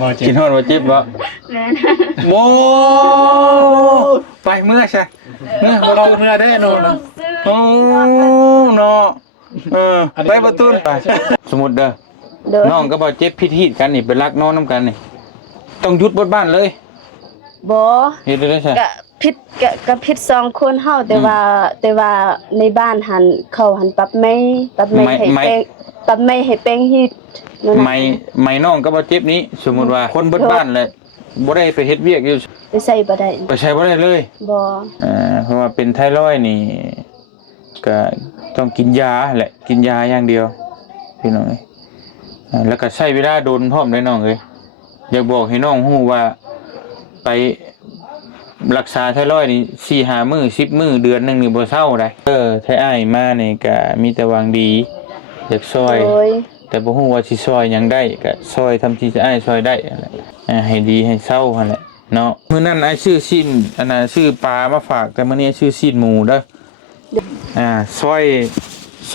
บ่เจ็บ กินฮอดบ่เจ็บบ่ แม่น โอ้ไปเมื่อใช่เมื่อบ่ เรา ตูน เมื่อได้โน่น โอ้เนาะไปประตูไปสมมุติเด้อ โดย น้องก็บ่เจ็บพิธีกันนี่ไปรักน้องนํกันนี่ต้องหยุดบดบ้านเลย บ่ เฮ็ดได้ใช่ ก็ผิดสองคนเฮาแต่ว่าในบ้านหันเขาหันปรับไม่ให้เป้งปรับไม่ให้เป้งฮิตนั่นน่ะ ไม่น้องก็บ่เจ็บนี้สมมุติว่าคนเบิดบ้านเลยบ่ได้ไปเฮ็ดเวียกอยู่ ไปใส่บ่ได้ ไปใช้บ่ได้เลย บ่ เพราะว่าเป็นไทรอยด์นี่ก็ต้องกินยาแหละกินยาอย่างเดียวพี่น้องเอ้ยแล้วก็ใช้เวลาโดนพร้อมได้น้องเอ้ยอยากบอกให้น้องฮู้ว่าไปรักษาไทรอยด์นี่4-5 มื้อ10 มื้อเดือนนึงนี่บ่เซาได้ไทอ้ายมานี่ก็มีแต่หวังดีอยากช่วย โดย แต่บ่ฮู้ว่าสิช่วยหยังได้ก็ช่วยทำที่จะอ้ายช่วยได้นั่นแหละให้ดีให้เศร้าหั่นแหละเนาะมื้อนั้นอ้ายชื่อชิ้นอันน่ะชื่อปลามาฝากแต่มื้อนี้ชื่อชิ้นหมูเด้อช่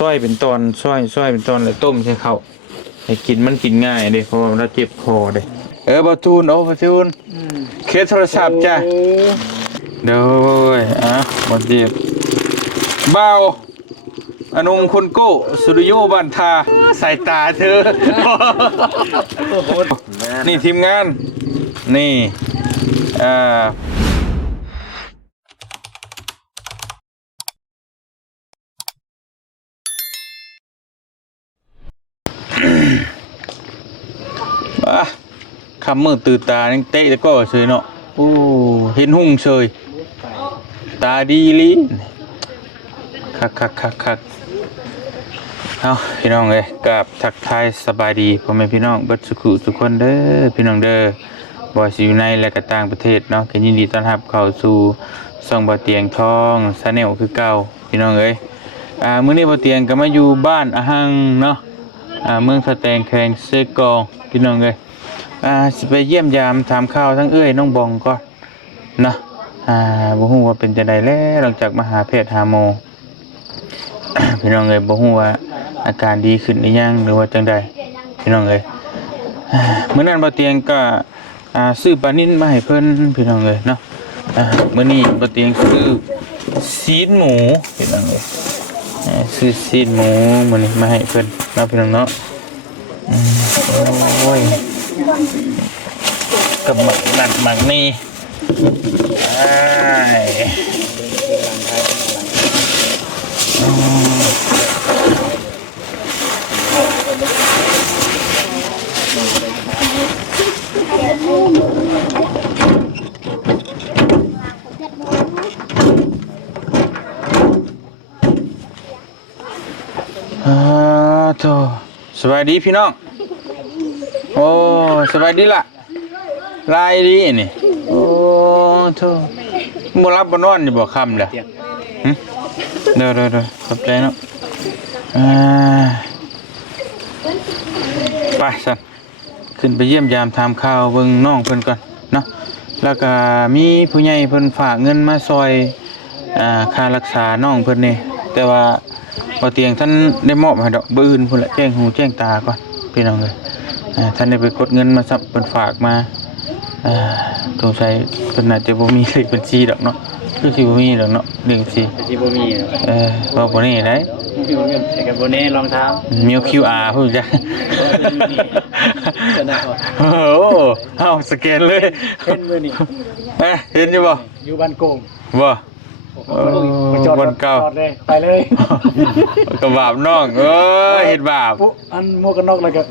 วยเป็นตอนช่วยเป็นตอนแล้วต้มใส่ข้าวให้กินมันกินง่ายเด้เพราะว่าเราเจ็บคอเด้บ่ทูนบ่ทูนเคสโทรศัพท์จ้ะเด้อบ่เจ็บบ่าวอนงคนโก้สุริโยบันทาสายตาเธอ นี่ทีมงานนี่คำมือตื่นตานี่เตะแล้วก็เฉยเนาะโอ้เห็นหุ่งเฉยตาดีลีคักเอาพี่น้องเอ้ยกับทักทายสบายดีพ่อแม่พี่น้องเบิดสุขุทุกคนเด้อพี่น้องเด้อบ่ว่าสิอยู่ในและก็ต่างประเทศเนาะก็ยินดีต้อนรับเข้าสู่ช่องบ่เตียงทองชาแนลคือเก่าพี่น้องเอ้ยมื้อนี้บ่เตียงก็มาอยู่บ้านอาหังเนาะเมืองสะแตงแขวงเซกองพี่น้องเอ้ยสิไปเยี่ยมยามถามข่าวทั้งเอ้ยน้องบองก่อนเนาะบ่ฮู้ว่าเป็นจังได๋แล้วหลังจากมาหาแพทย์หาหมอ พี่น้องเอ้ยบ่ฮู้ว่าอาการดีขึ้นหรือยังหรือว่าจังใดพี่น้องเอ้ยมื้อนั้นบ่เตียงก็ซื้อปลานิ่นมาให้เพิ่นพี่น้องเอ้ยเนาะมื้อนี้บ่เตียงซื้อซีนหมูพี่น้องเอ้ยซื้อซีนหมูมื้อนี้มาให้เพิ่นเนาะพี่น้องเนาะโอ้ยกับหมักนี่โธ่สบายดีพี่น้องโอ้สบายดีล่ะลายดีนี่โอ้โธ่บ่รับบ่นอนอยู่บ่ค่ำเด้อเด้อขอบใจเนาะไปสั่นขึ้นไปเยี่ยมยามถามข่าวเบิ่งน้องเพิ่นก่อนเนาะแล้วก็มีผู้ใหญ่เพิ่นฝากเงินมาซอยค่ารักษาน้องเพิ่นนี่แต่ว่าบ่เตียงท่านได้มอบให้ดอกบื้ออื่นพุ่นละแจ้งหูแจ้งตาก่อนพี่น้องเอ้ยท่านได้ไปกดเงินมาซับเพิ่นฝากมาสงสัยเพิ่นน่าจะบ่มีเลขบัญชีดอกเนาะคือสิบ่มีดอกเนาะเลขบัญชีสิบ่มีว่าบ่นี่ได้แต่กับบ่แน่ลองถาม มี QR พุ่นจ้ะโอ้เอ้าสแกนเลย เห็นมื้อนี้ เห็นอยู่บ่ อยู่บ้านโกง บ่จอด วันเก่า จอดเลยไปเลย ก็บาปน้องเฮ็ดบาป ปุ๊อันหมวกกันน็อกแล้วก็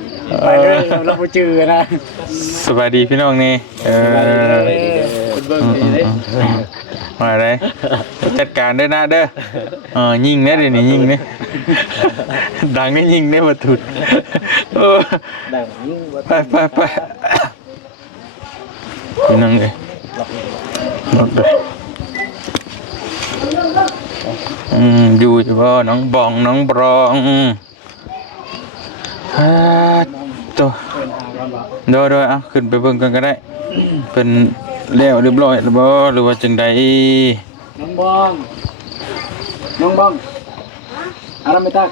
ไปเลยเราบ่จื้อนะ สบายดีพี่น้องนี่คุณเบิ่งดีเด้ มาได้จัดการด้วยนะเด้อยิงแน่เดี๋ยวนี้ยิงเนี่ยดังนี่ยิงเนี่ยมาถุดไปพี่น้องเลยรถเลยอยู่เฉพาะน้องบองน้องบรองตัวโดยขึ้นไปเบิ่งกันก็ได้เป็นแล้วเรียบร้อยหรือบ่หรือว่าจังใดน้องบ้องอะไรไม่ตัก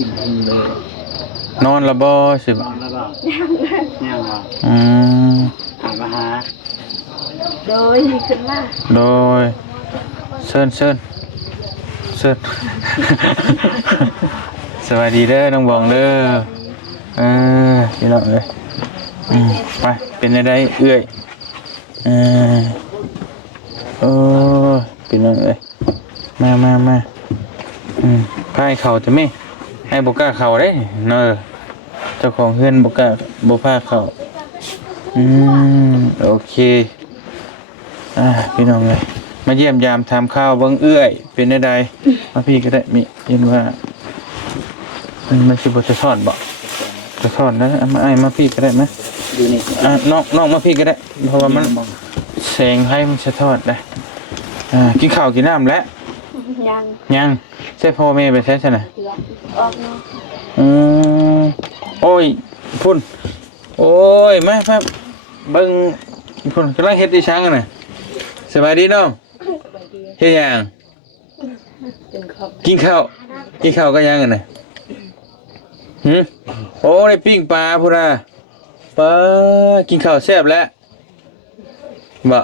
กินเองเลย นอนและบ่สิ นอนแล้วก็ย่างเหรอ อืม หามาหา โดยขึ้นมา โดยเชิญสวัสดีเด้อน้องบองเด้อพี่น้องเอ้ยไปเป็นอะไรเอื้อยโอ้พี่น้องเอ้ยมาพายเข่าจะไม่ให้บกล้าเข่าได้เนอะเจ้าของเฮือนบกล้าบพาเข่าโอเคพี่น้องเลยมาเยี่ยมยามทำข้าวเบิ้งเอื้อยเป็นได้ใดมาพี่ก็ได้มีเห็นว่ามันชิบจะทอดบ่จะทอดแล้วมาพี่ก็ได้ไหม อยู่นี่ น้องมาพี่ก็ได้เพราะว่ามันแสงให้มันจะทอดได้กินข้าวกินน้ำแล้ว ยังใช่พ่อแม่ไปใช่ไหม ออกเนาะ โอ้ยพุ่นโอ้ยมาเบิ้งพุ่นกำลังเฮ็ดดิช้างน่ะสบายดีน้องเฮ็ดยังกินข้าวก็ยังน่ะโอ้ได้ปิ้งปลาพุ่นน่ะปลากินข้าวแซ่บแล้วบ่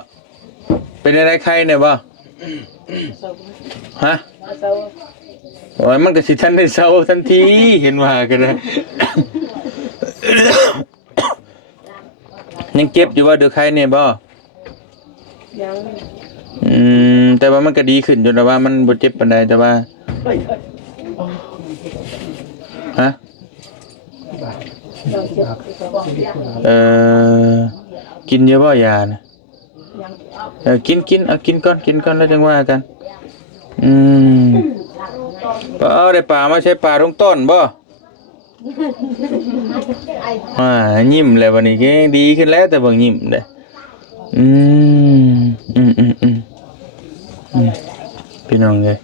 เป็นอะไรใครเนี่ยบ่ฮะโอ้ยมันก็สิทันได้เศร้าทันทีเห็นว่ากันเลยยังเจ็บอยู่ว่าเดือใครเนี่ยบ่ยังแต่ว่ามันก็ดีขึ้นจนแต่ว่ามันบ่เจ็บปานใดแต่ว่าฮะกินเยอะบ่ยานะกินเอากินก่อนแล้วจังว่ากันได้ปลามาใช้ปลาลงต้นบ่ยิ้มเลยวันนี้ก็ดีขึ้นแล้วแต่บางยิ้มเลยพี่น้องเลย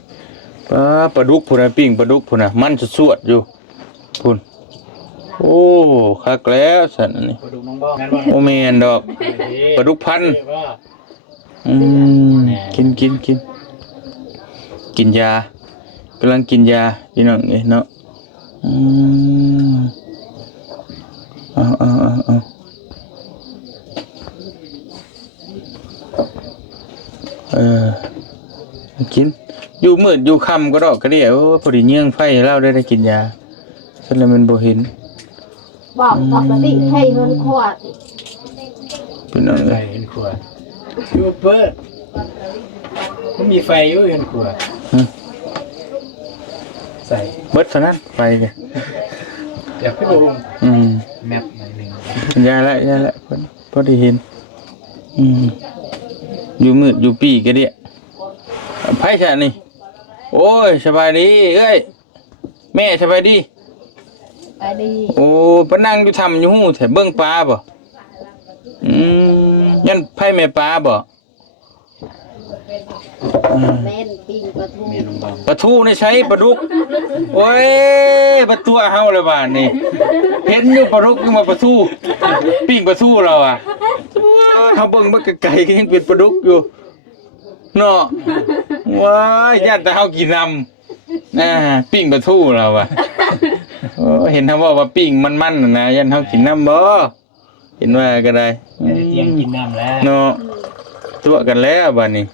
ปลาดุกพุ่นนะปิ้งปลาดุกพุ่นนะมันสวดอยู่พุ่นโอ้คักแล้วสันนี่ ปลาดุกน้องบ้องงั้นว่า โอเมนดอกปลาดุกพันกินยากำลังกินยาพี่น้องเอ้ยเนาะเอากินอยู่มืดอยู่ค่ำก็ดอกก็เดียวพอดีเงี้ยงไฟเล่าได้กินยาฉันเลยมันบ่เห็น บอกปกติให้เงินขวด เป็นอะไร ใส่เห็นขวดยูเปิดมันมีไฟอยู่เห็นขวดใส่ เบิดเท่านั้นไฟเลย อยากพี่บุ้งแมปหน่อยหนึ่ง ยาละพอดีเห็นอยู่มืดอยู่ปีก็เดียวไพ่ฉันนี่โอ้ยสบายดีเอ้ยแม่สบายดี ไปดี โอ้ปนั่งอยู่ทำอยู่หูแถบเบิ้งปลาบ่ยันไพ่แม่ปลาบ่ แม่นปิ้งปลาทู เมียน้องบ้อง ปลาทูนี่ใช้ปลาดุกโอ้ยปลาตัวเฮาเลยบ้านนี่เห็นอยู่ปลาดุกยังมาปลาทูปิ้งปลาทูเราอ่ะเขาเบิ้งมันไกลๆก็ยังเป็นปลาดุกอยู่เนาะว้ายญาติแต่เฮากินนำปิ้งปลาทูเราอ่ะเห็นทำว่าปิ้งมันๆนะยันเฮากินน้ำบ่เห็นว่าก็ได้ ไม่ได้เตรียมกินน้ำแล้ว เนาะตัวกันแล้วบ้านนี้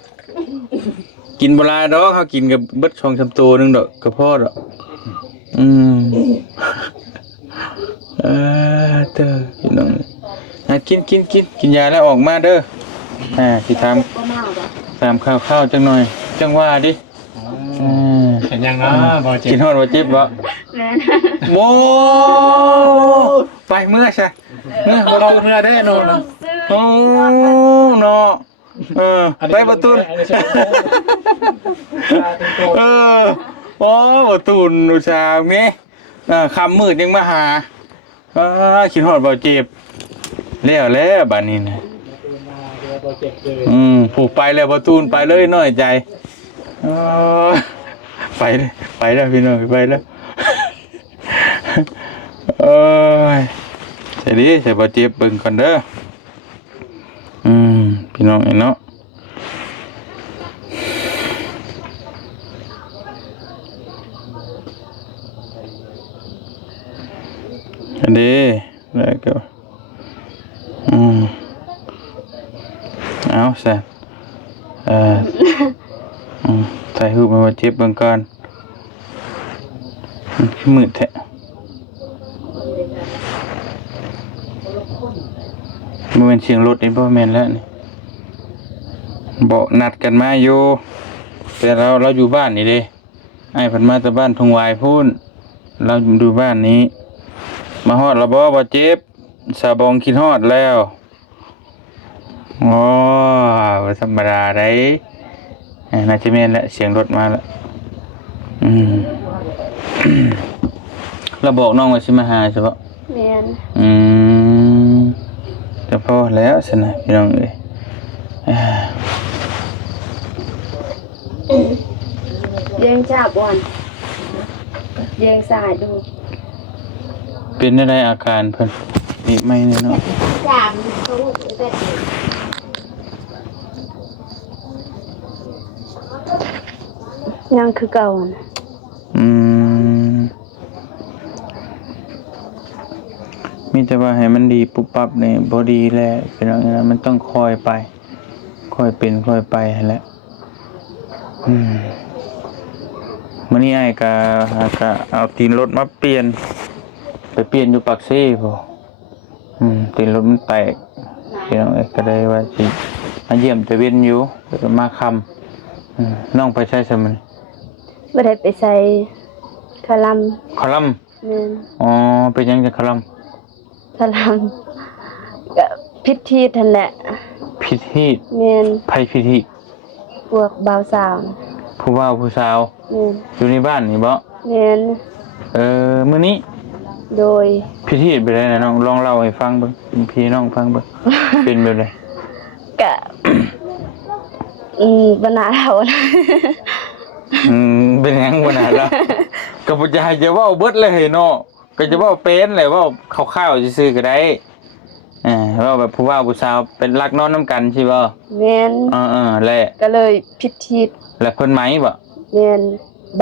กินโบราณดอกเขากินกับเบิดช่องชำตัวนึงดอกกระเพาะดอกเด้อพี่น้องกินยาแล้วออกมาเด้อสิถามข้าวจังหน่อยจังว่าดิเห็นยังเนาะบ่เจ็บ กินฮอดบ่เจ็บบ่ แม่น โมไปเมื่อใช่เมื่อ เอาเนื้อได้โน่น โอ้เนาะไปประตูนโอ้ประตูนอุตส่าห์มีคำมืดยังมาหาคิดฮอดบ่เจ็บแล้วบัดนี้นะผูกไปแล้วประตูนไปเลยน้อยใจไปแล้วพี่น้องไปแล้วใช่ดิใช่บ่เจ็บเบิ่งก่อนเด้อพี่น้องเนาะ อันนี้แล้วก็เอาซะถ่ายรูปมาว่าเจ็บเบิ่งก่อนคือมืดแท้บ่แม่นเสียงรถนี่บ่แม่นแล้วนี่บ่นัดกันมาอยู่แต่เราอยู่บ้านนี่เด้ไอ้เพิ่นมาแต่บ้านทุ่งวายพูนเราอยู่บ้านนี้มาฮอดแล้วบ่เจ็บสาบองคิดฮอดแล้วอ๋อบ่ธรรมดาได้น่าจะแม่นแล้วเสียงรถมาแล้วเราบอกน้องว่าสิมาหาใช่ปะแม่นแต่พอแล้วสินะพี่น้องเอ้ยเยังจับวันเยังสายดู เป็นอะไรอาการเพิ่นนี่ไม่แน่เนาะจับเขายังคือเก่านะมีแต่ว่าให้มันดีปุ๊บปั๊บนี่บ่ดีแล้วเป็นอย่างนั้นมันต้องคอยไปค่อยเป็นค่อยไปหั่นแหละมื้อนี้อ้ายก็เอาตีนรถมาเปลี่ยนไปเปลี่ยนอยู่ปากซี่พุ่นตีนรถมันแตกพี่น้องก็ได้ว่าสิมาเยี่ยมตะเวนอยู่มาค่ำน้องไปใช้ซะมันบ่ได้ไปใส่คาลัมแม่นอ๋อเป็นหยังจังคาลัมก็พิธีนั่นแหละพิธีแม่นไผพิธีพวกบ่าวสาวผู้บ่าวผู้สาวอยู่ในบ้านนี่บ่แม่นมื้อนี้โดยพิธีไปได้นะน้องลองเล่าให้ฟังเบิ่งพี่น้องฟังเบิ่งเป็นแบบใดก็บ่น่าเล่านะเป็นหยังบ่น่าเล่าก็บ่จะให้จะเว้าเบิดเลยเนาะก็จะเว้าเป็นเลยเว้าคร่าวๆซื่อๆก็ได้เว้าแบบผู้บ่าวผู้สาวเป็นรักนอนนํกันใช่บ่แม่นแหละก็เลยพิธีแล้วเพิ่นไหมบ่แม่น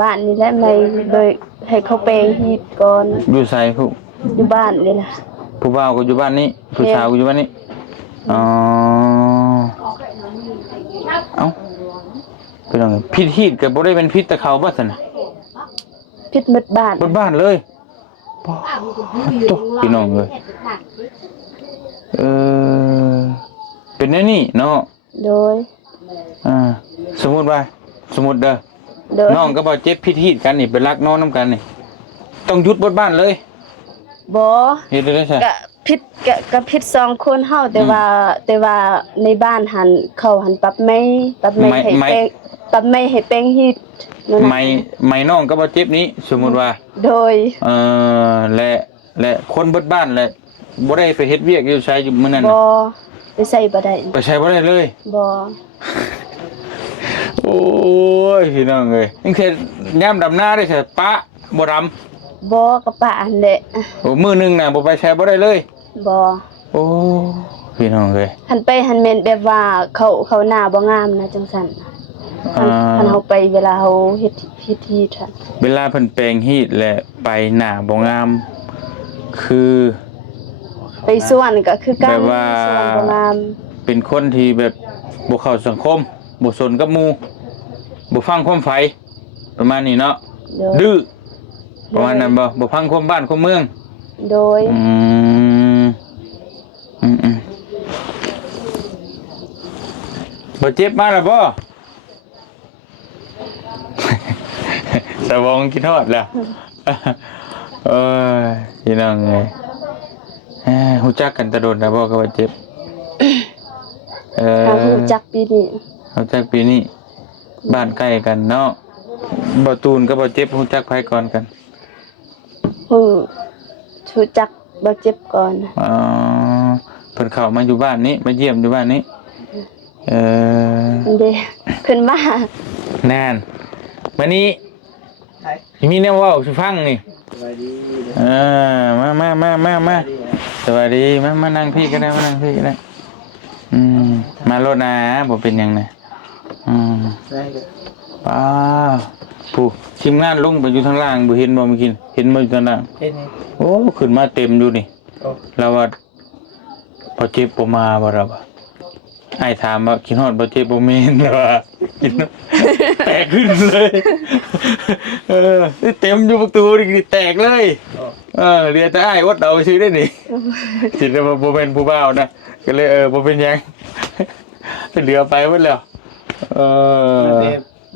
บ้านนี่แหละไม่เลยให้เขาไปฮีดก่อนอยู่ไสผู้อยู่บ้านนี่ล่ะผู้บ่าวก็อยู่บ้านนี้ผู้สาวก็อยู่บ้านนี้เอ้าเป็นจังไงพิธีก็บ่ได้เป็นพิษแต่เขาบ่ซั่นน่ะพิษหมดบ้านเลยตกพี่น้องเลยเป็นแน่นี่เนาะโดยสมมุติเด้อน้องก็บ่เจ็บพิธีกันนี่ไปรักน้องนํกันนี่ต้องหยุดบดบ้านเลยบ่เฮ็ดได้ใช่ก็ผิด2คนเฮาแต่ว่าในบ้านหันเขาหันปรับไม่ให้เป้งฮีดไม่น้องก็บ่เจ็บนี้สมมุติว่าโดยและคนเบิดบ้านแหละบ่ได้ไปเฮ็ดเวียกอยู่ไสอยู่มื้อนั้นบ่ไปใส่บ่ได้เลยบ่โอ้ยพี่น้องเอ้ยจังซี่ยามดำนาได้ใช่ปะบ่ดำบ่ก็ปะอันแหละโอ้มื้อนึงน่ะบ่ไปใช้บ่ได้เลยบ่โอ้พี่น้องเอ้ยหันไปหันแม่นแบบว่าเขาหน้าบ่งามนะจังซั่นหันเฮาไปเวลาเฮาเฮ็ดพิธีท่านเวลาเพิ่นแปลงฮีดและไปหน้าบ่งามคือไปส่วนก็คือการแบบว่าบ่งามเป็นคนที่แบบบ่เข้าสังคมบ่สนกับหมู่บ่ฟังความไฟประมาณนี้เนาะดื้อประมาณนั้นบ่ฟังความบ้านความเมืองโดยบ่เจ็บมาแล้วบ่สวองกินทอดแล้วพี่น้องไงฮู้จักกันตะโดนนะบ่ก็ว่าเจ็บฮู้จักปีนี้บ้านใกล้กันเนาะบ่ตูนก็บ่เจ็บฮู้จักไผก่อนกันฮู้จักบ่เจ็บก่อนเพิ่นเข้ามาอยู่บ้านนี้มาเยี่ยมอยู่บ้านนี้เด้ขึ้นมาแน่นมื้อนี้มีแนวเว้าสิฟังนี่สวัสดีมาสวัสดีมานั่งพี่ก็ได้มานั่งพี่ก็ได้มาโลดนะบ่เป็นหยังนะป้า ผู้ทีมงานลงไปอยู่ทางล่างบ่เห็นบ่เมื่อกี้เห็นบ่อยู่ทางล่าง เห็นไหม โอ้ขึ้นมาเต็มอยู่นี่ โอ้ แล้วว่าบ่เจ็บบ่มาบ่ล่ะบ่ไอ้ถามว่ากินฮอดบ่เจ็บบ่แม่นล่ะว่ากินแตกขึ้นเลยเต็มอยู่ประตูนี่แตกเลยเรียกแต่อ้ายอดเอาซื้อได้นี่คิดว่าบ่เป็นผู้บ่าวนะก็เลยบ่เป็นหยังเหลือไปหมดแล้ว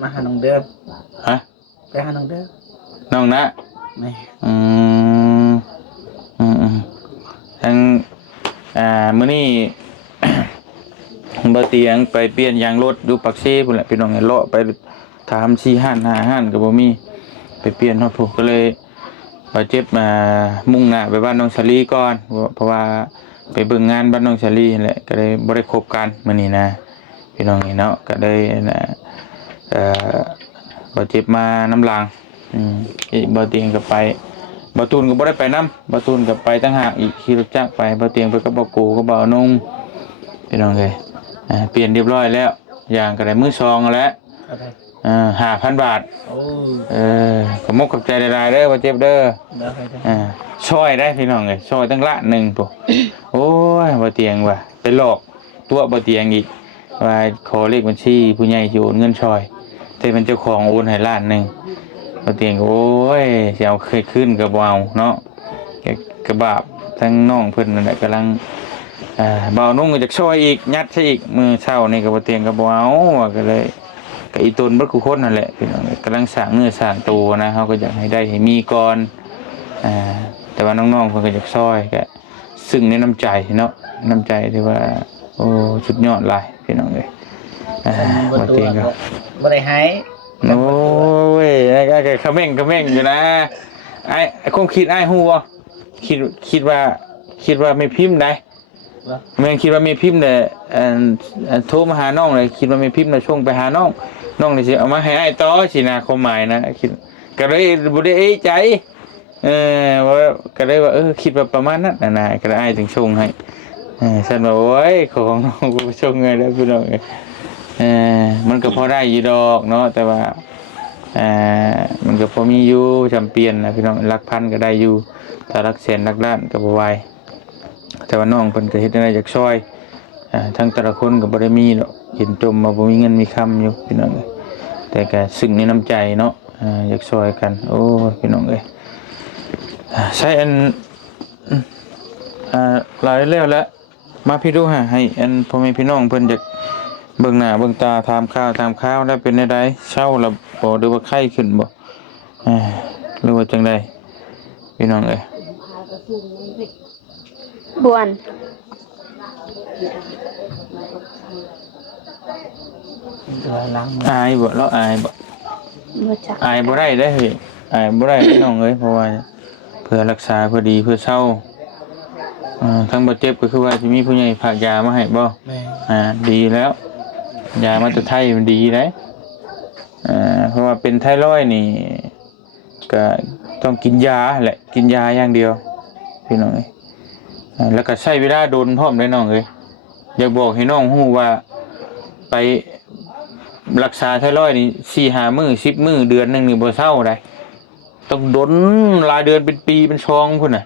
มาหาน้องเด้อ ฮะ ไปหาน้องเด้อ น้องนะ ไม่ ทั้งมื้อนี้ บ่เตียงไปเปลี่ยนยางรถอยู่ปักเซ่พุ่นแหละพี่น้องเลาะไปถาม4ห้าน5ห้านก็บ่มีไปเปลี่ยนฮอดพุ่นก็เลยบาดเจ็บมามุ่งหน้าไปบ้านน้องชาลีก่อนเพราะว่าไปเบิ่งงานบ้านน้องชาลีนั่นแหละก็เลยบ่ได้คบกันมื้อนี้นะพี่น้องนี่เนาะก็เลยบาดเจ็บมาน้ำลางบ่เตียงก็ไปบ่ตูนก็บ่ได้ไปนำบ่ตูนก็ไปต่างหากอีกขี่รถจักรไปบ่เตียงไปกับบ่โกก็บ่เอานงพี่น้องเอ้ยเปลี่ยนเรียบร้อยแล้วอย่างก็ได้มื้อ2แล้ว5,000 บาทขอบใจหลายๆเด้อบ่เจ็บเด้อช่วยได้พี่น้องเอ้ยช่วยตั้งละ1ปุ๊โอ้ยบ่เตียงว่ะไปหลอกตัวบ่เตียงอีกว่าขอเลขบัญชีผู้ใหญ่สิโอนเงินช่วยแต่มันเจ้าของโอนให้ล้านนึงบ่เตียงโอ้ยสิเอาเคยขึ้นก็บ่เอาเนาะกระบาบทั้งน้องเพิ่นนั่นแหละกำลังบ่าวนุ่งก็จะช่วยอีกยัดซะอีกมื้อเช้านี่ก็บ่เตียงก็บ่เอาก็เลยก็อีตนบ่กูคนนั่นแหละพี่น้องกำลังสร้างเนื้อสร้างตัวนะเฮาก็อยากให้ได้ให้มีก่อนแต่ว่าน้องๆเพิ่นก็อยากช่วยก็ซึ่งในน้ำใจเนาะน้ำใจที่ว่าโอ้สุดยอดหลายพี่น้องเอ้ยบ่เตียงก็บ่ได้หายโอ้ยไอ้คำเม่งอยู่นะไอ้คงคิดไอ้ฮู้บ่คิดว่าไม่พิมพ์ได้แม่งคิดว่ามีพิมพ์แต่โทรมาหาน้องเลยคิดว่ามีพิมพ์แต่ช่วงไปหาน้องเลยสิเอามาให้ไอ้ต่อสินะความหมายนะคิดก็เลยบ่ได้ใจว่าก็เลยว่าคิดว่าประมาณนั้นนะก็ได้ถึงชงให้ฉันว่าโอ้ยของน้องกูชงไงแล้วพี่น้องมันก็พอได้อยู่ดอกเนาะแต่ว่ามันก็พอมีอยู่จำเป็นนะพี่น้องหลักพันก็ได้อยู่ถ้าหลักแสนหลักล้านก็บ่ไหวแต่ว่าน้องเพิ่นก็เฮ็ดได้จากช่วยทั้งแต่ละคนก็บ่ได้มีดอกเห็นจมมาบ่มีเงินมีคำอยู่พี่น้องเอ้ยแต่ก็ซึ้งในน้ำใจเนาะอยากช่วยกันโอ้พี่น้องเอ้ยใช้อันหลายแล้วมาพี่ดูให้อันพ่อแม่พี่น้องเพิ่นอยากเบิ่งหน้าเบิ่งตาถามข่าวแล้วเป็นได้เช้าแล้วบ่หรือว่าไข้ขึ้นบ่หรือว่าจังได๋พี่น้องเอ้ยบวนอายบ่แล้วอายบ่อายบ่ได้เด้เฮ้ยอายบ่ได้พี่น้องเอ้ยเพราะว่าเพื่อรักษาเพื่อดีเพื่อเศร้าทั้งบ่เจ็บก็คือว่าสิมีผู้ใหญ่ฝากยามาให้บ่ดีแล้วยามาจากไทยมันดีเด้เพราะว่าเป็นไทรอยด์นี่ก็ต้องกินยาแหละกินยาอย่างเดียวพี่น้องเอ้ยแล้วก็ใช้เวลาโดนพร้อมได้น้องเอ้ยอยากบอกให้น้องฮู้ว่าไปรักษาไทรอยด์นี่ 4-5 มื้อ10มื้อเดือนนึงนี่บ่เศร้าได้ต้องดนหลายเดือนเป็นปีเป็นช่องพุ่นน่ะ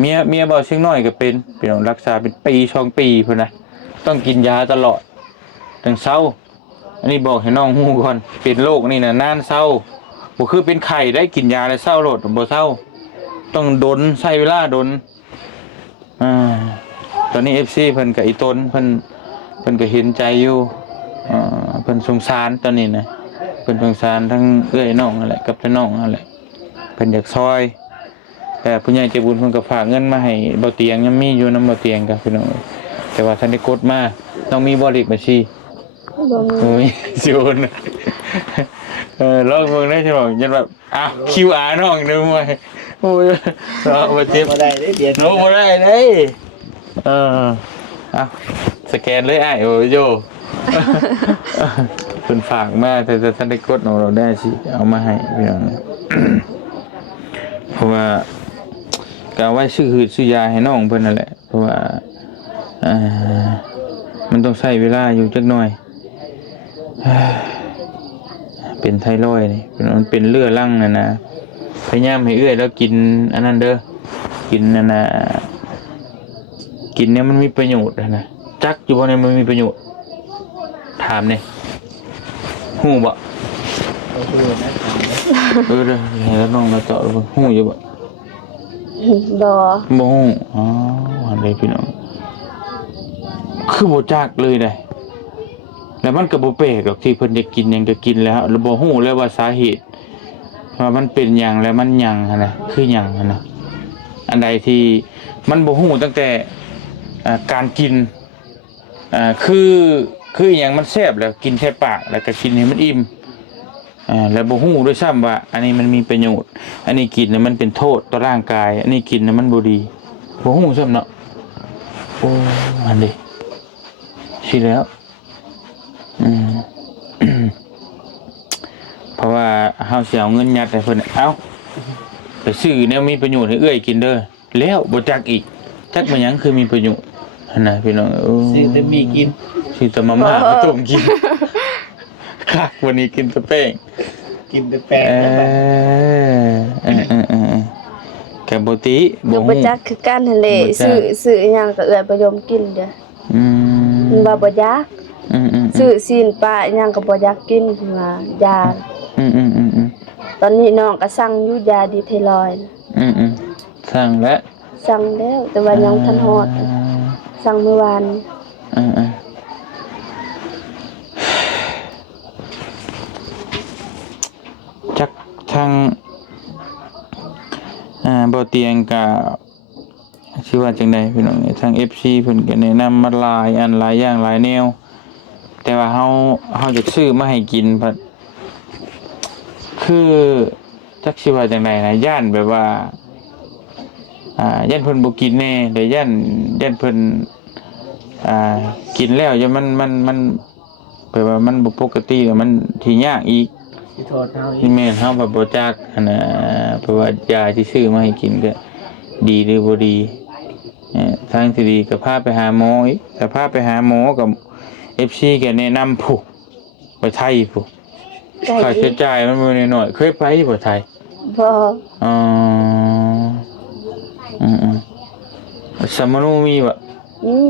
เมียบ่เชียงน้อยก็เป็นพี่น้องรักษาเป็นปีช่องปีพุ่นน่ะต้องกินยาตลอดถึงเศร้าอันนี้บอกให้น้องฮู้ก่อนเป็นโรคนี่น่ะนานเศร้าบ่คือเป็นไข้ได้กินยาแล้วเศร้าโลดบ่เศร้าต้องดนใช้เวลาดนตอนนี้ FC เพิ่นก็อีตนเพิ่นก็เห็นใจอยู่เพิ่นสงสารตอนนี้นะเพิ่นสงสารทั้งเอื้อยน้องนั่นแหละกับน้องนั่นแหละเพิ่นอยากซอยแต่ผู้ใหญ่ใจบุญเพิ่นก็ฝากเงินมาให้เบาเตียงยังมีอยู่นำเบาเตียงกับพี่น้องแต่ว่าท่านได้กดมาต้องมีบ่เลขบัญชีบ่มีโยนลองเบิ่งได้ใช่บ่ยันแบบQR น้องนึงว่าโอ้ยบ่เจ็บบ่ได้เด้เดี๋ยวโน้บ่ได้เด้สแกนเลยไอ้โอ้ยโยเพิ่นฝากมาแต่ท่านได้กดเราได้สิเอามาให้พี่น้องเพราะว่าก็ไว้ซื้อยาให้น้องเพิ่นนั่นแหละเพราะว่ามันต้องใช้เวลาอยู่จักหน่อย เป็นไทรอยด์นี่มันเป็นเลือดรั่งน่ะนะพยายามให้เอื้อยแล้วกินอันนั้นเด้อกินนั่นน่ะกินเนี่ยมันมีประโยชน์นะจักอยู่บ่เนี่ยมันมีประโยชน์ถามนี่ฮู้บ่ โอ้โหนะ เด้อให้แล้วน้องเราเจาะดูฮู้อยู่บ่ บ่ บ่ฮู้อ๋ออันนี้พี่น้องคือบ่จักเลยได้แล้วมันก็บ่แปลกหรอกที่เพิ่นจะกินหยังก็กินแล้วบ่ฮู้เลยว่าสาเหตุว่ามันเป็นหยังแล้วมันหยังหั่นน่ะคือหยังหั่นน่ะอันใดที่มันบ่ฮู้ตั้งแต่การกินคือหยังมันแซ่บแล้วกินแค่ปากแล้วก็กินให้มันอิ่มแล้วบ่ฮู้ด้วยซ้ำว่าอันนี้มันมีประโยชน์อันนี้กินแล้วมันเป็นโทษต่อร่างกายอันนี้กินแล้วมันบ่ดีบ่ฮู้ซ้ำเนาะโอ้อันนี้สิแล้วเพราะว่าเฮาสิเอาเงินยัดให้เพิ่นเอาไปซื้อแนวมีประโยชน์ให้เอื้อยกินเด้อแล้วบ่จักอีกจักมันหยังคือมีประโยชน์หั่นน่ะพี่น้องซื้อแต่มีกิน ซื้อแต่มาม่ามาต้มกินคักวันนี้กินแต่แป้ง กินแต่แป้งแล้วแบบ แกบ่ติ บ่ ฮู้ จักคือกันหั่นแหละซื้ออิหยังก็เอื้อยบ่ยอมกินเด้อ มันว่าบ่อยากซื้อซีนปลาอิหยังก็บ่อยากกินเพิ่นว่ายาตอนนี้น้องก็สั่งอยู่ยาดีไทรอยด์ สั่งแล้ว สั่งแล้วแต่ว่ายังทันฮอดสั่งเมื่อวาน จักทางบ่เตียงก็ชื่อว่าจังได๋พี่น้องทาง FC เพิ่นก็แนะนำมาหลายอันหลายอย่างหลายแนวแต่ว่าเฮาจะซื้อมาให้กินพัดคือจักสิว่าจังได๋นะย่านแบบว่าย่านเพิ่นบ่กินแน่แต่ย่านเพิ่นกินแล้วอย่ามันแบบว่ามันบ่ปกติแล้วมันสิยากอีก สิโทษเฮาอี นี่ ก แม่นเฮาแบบบ่จักอันน่ะเพราะว่ายาที่ซื้อมาให้กินก็ดีหรือบ่ดีทางที่ดีก็พาไปหาหมออีกถ้าพาไปหาหมอกับ FC ก็แนะนำผู้ไปไทยผู้ค่าใช้จ่ายมันบ่น้อยๆเคยไปบ่ไทย บ่ อ๋อสมนุมีบ่ นี่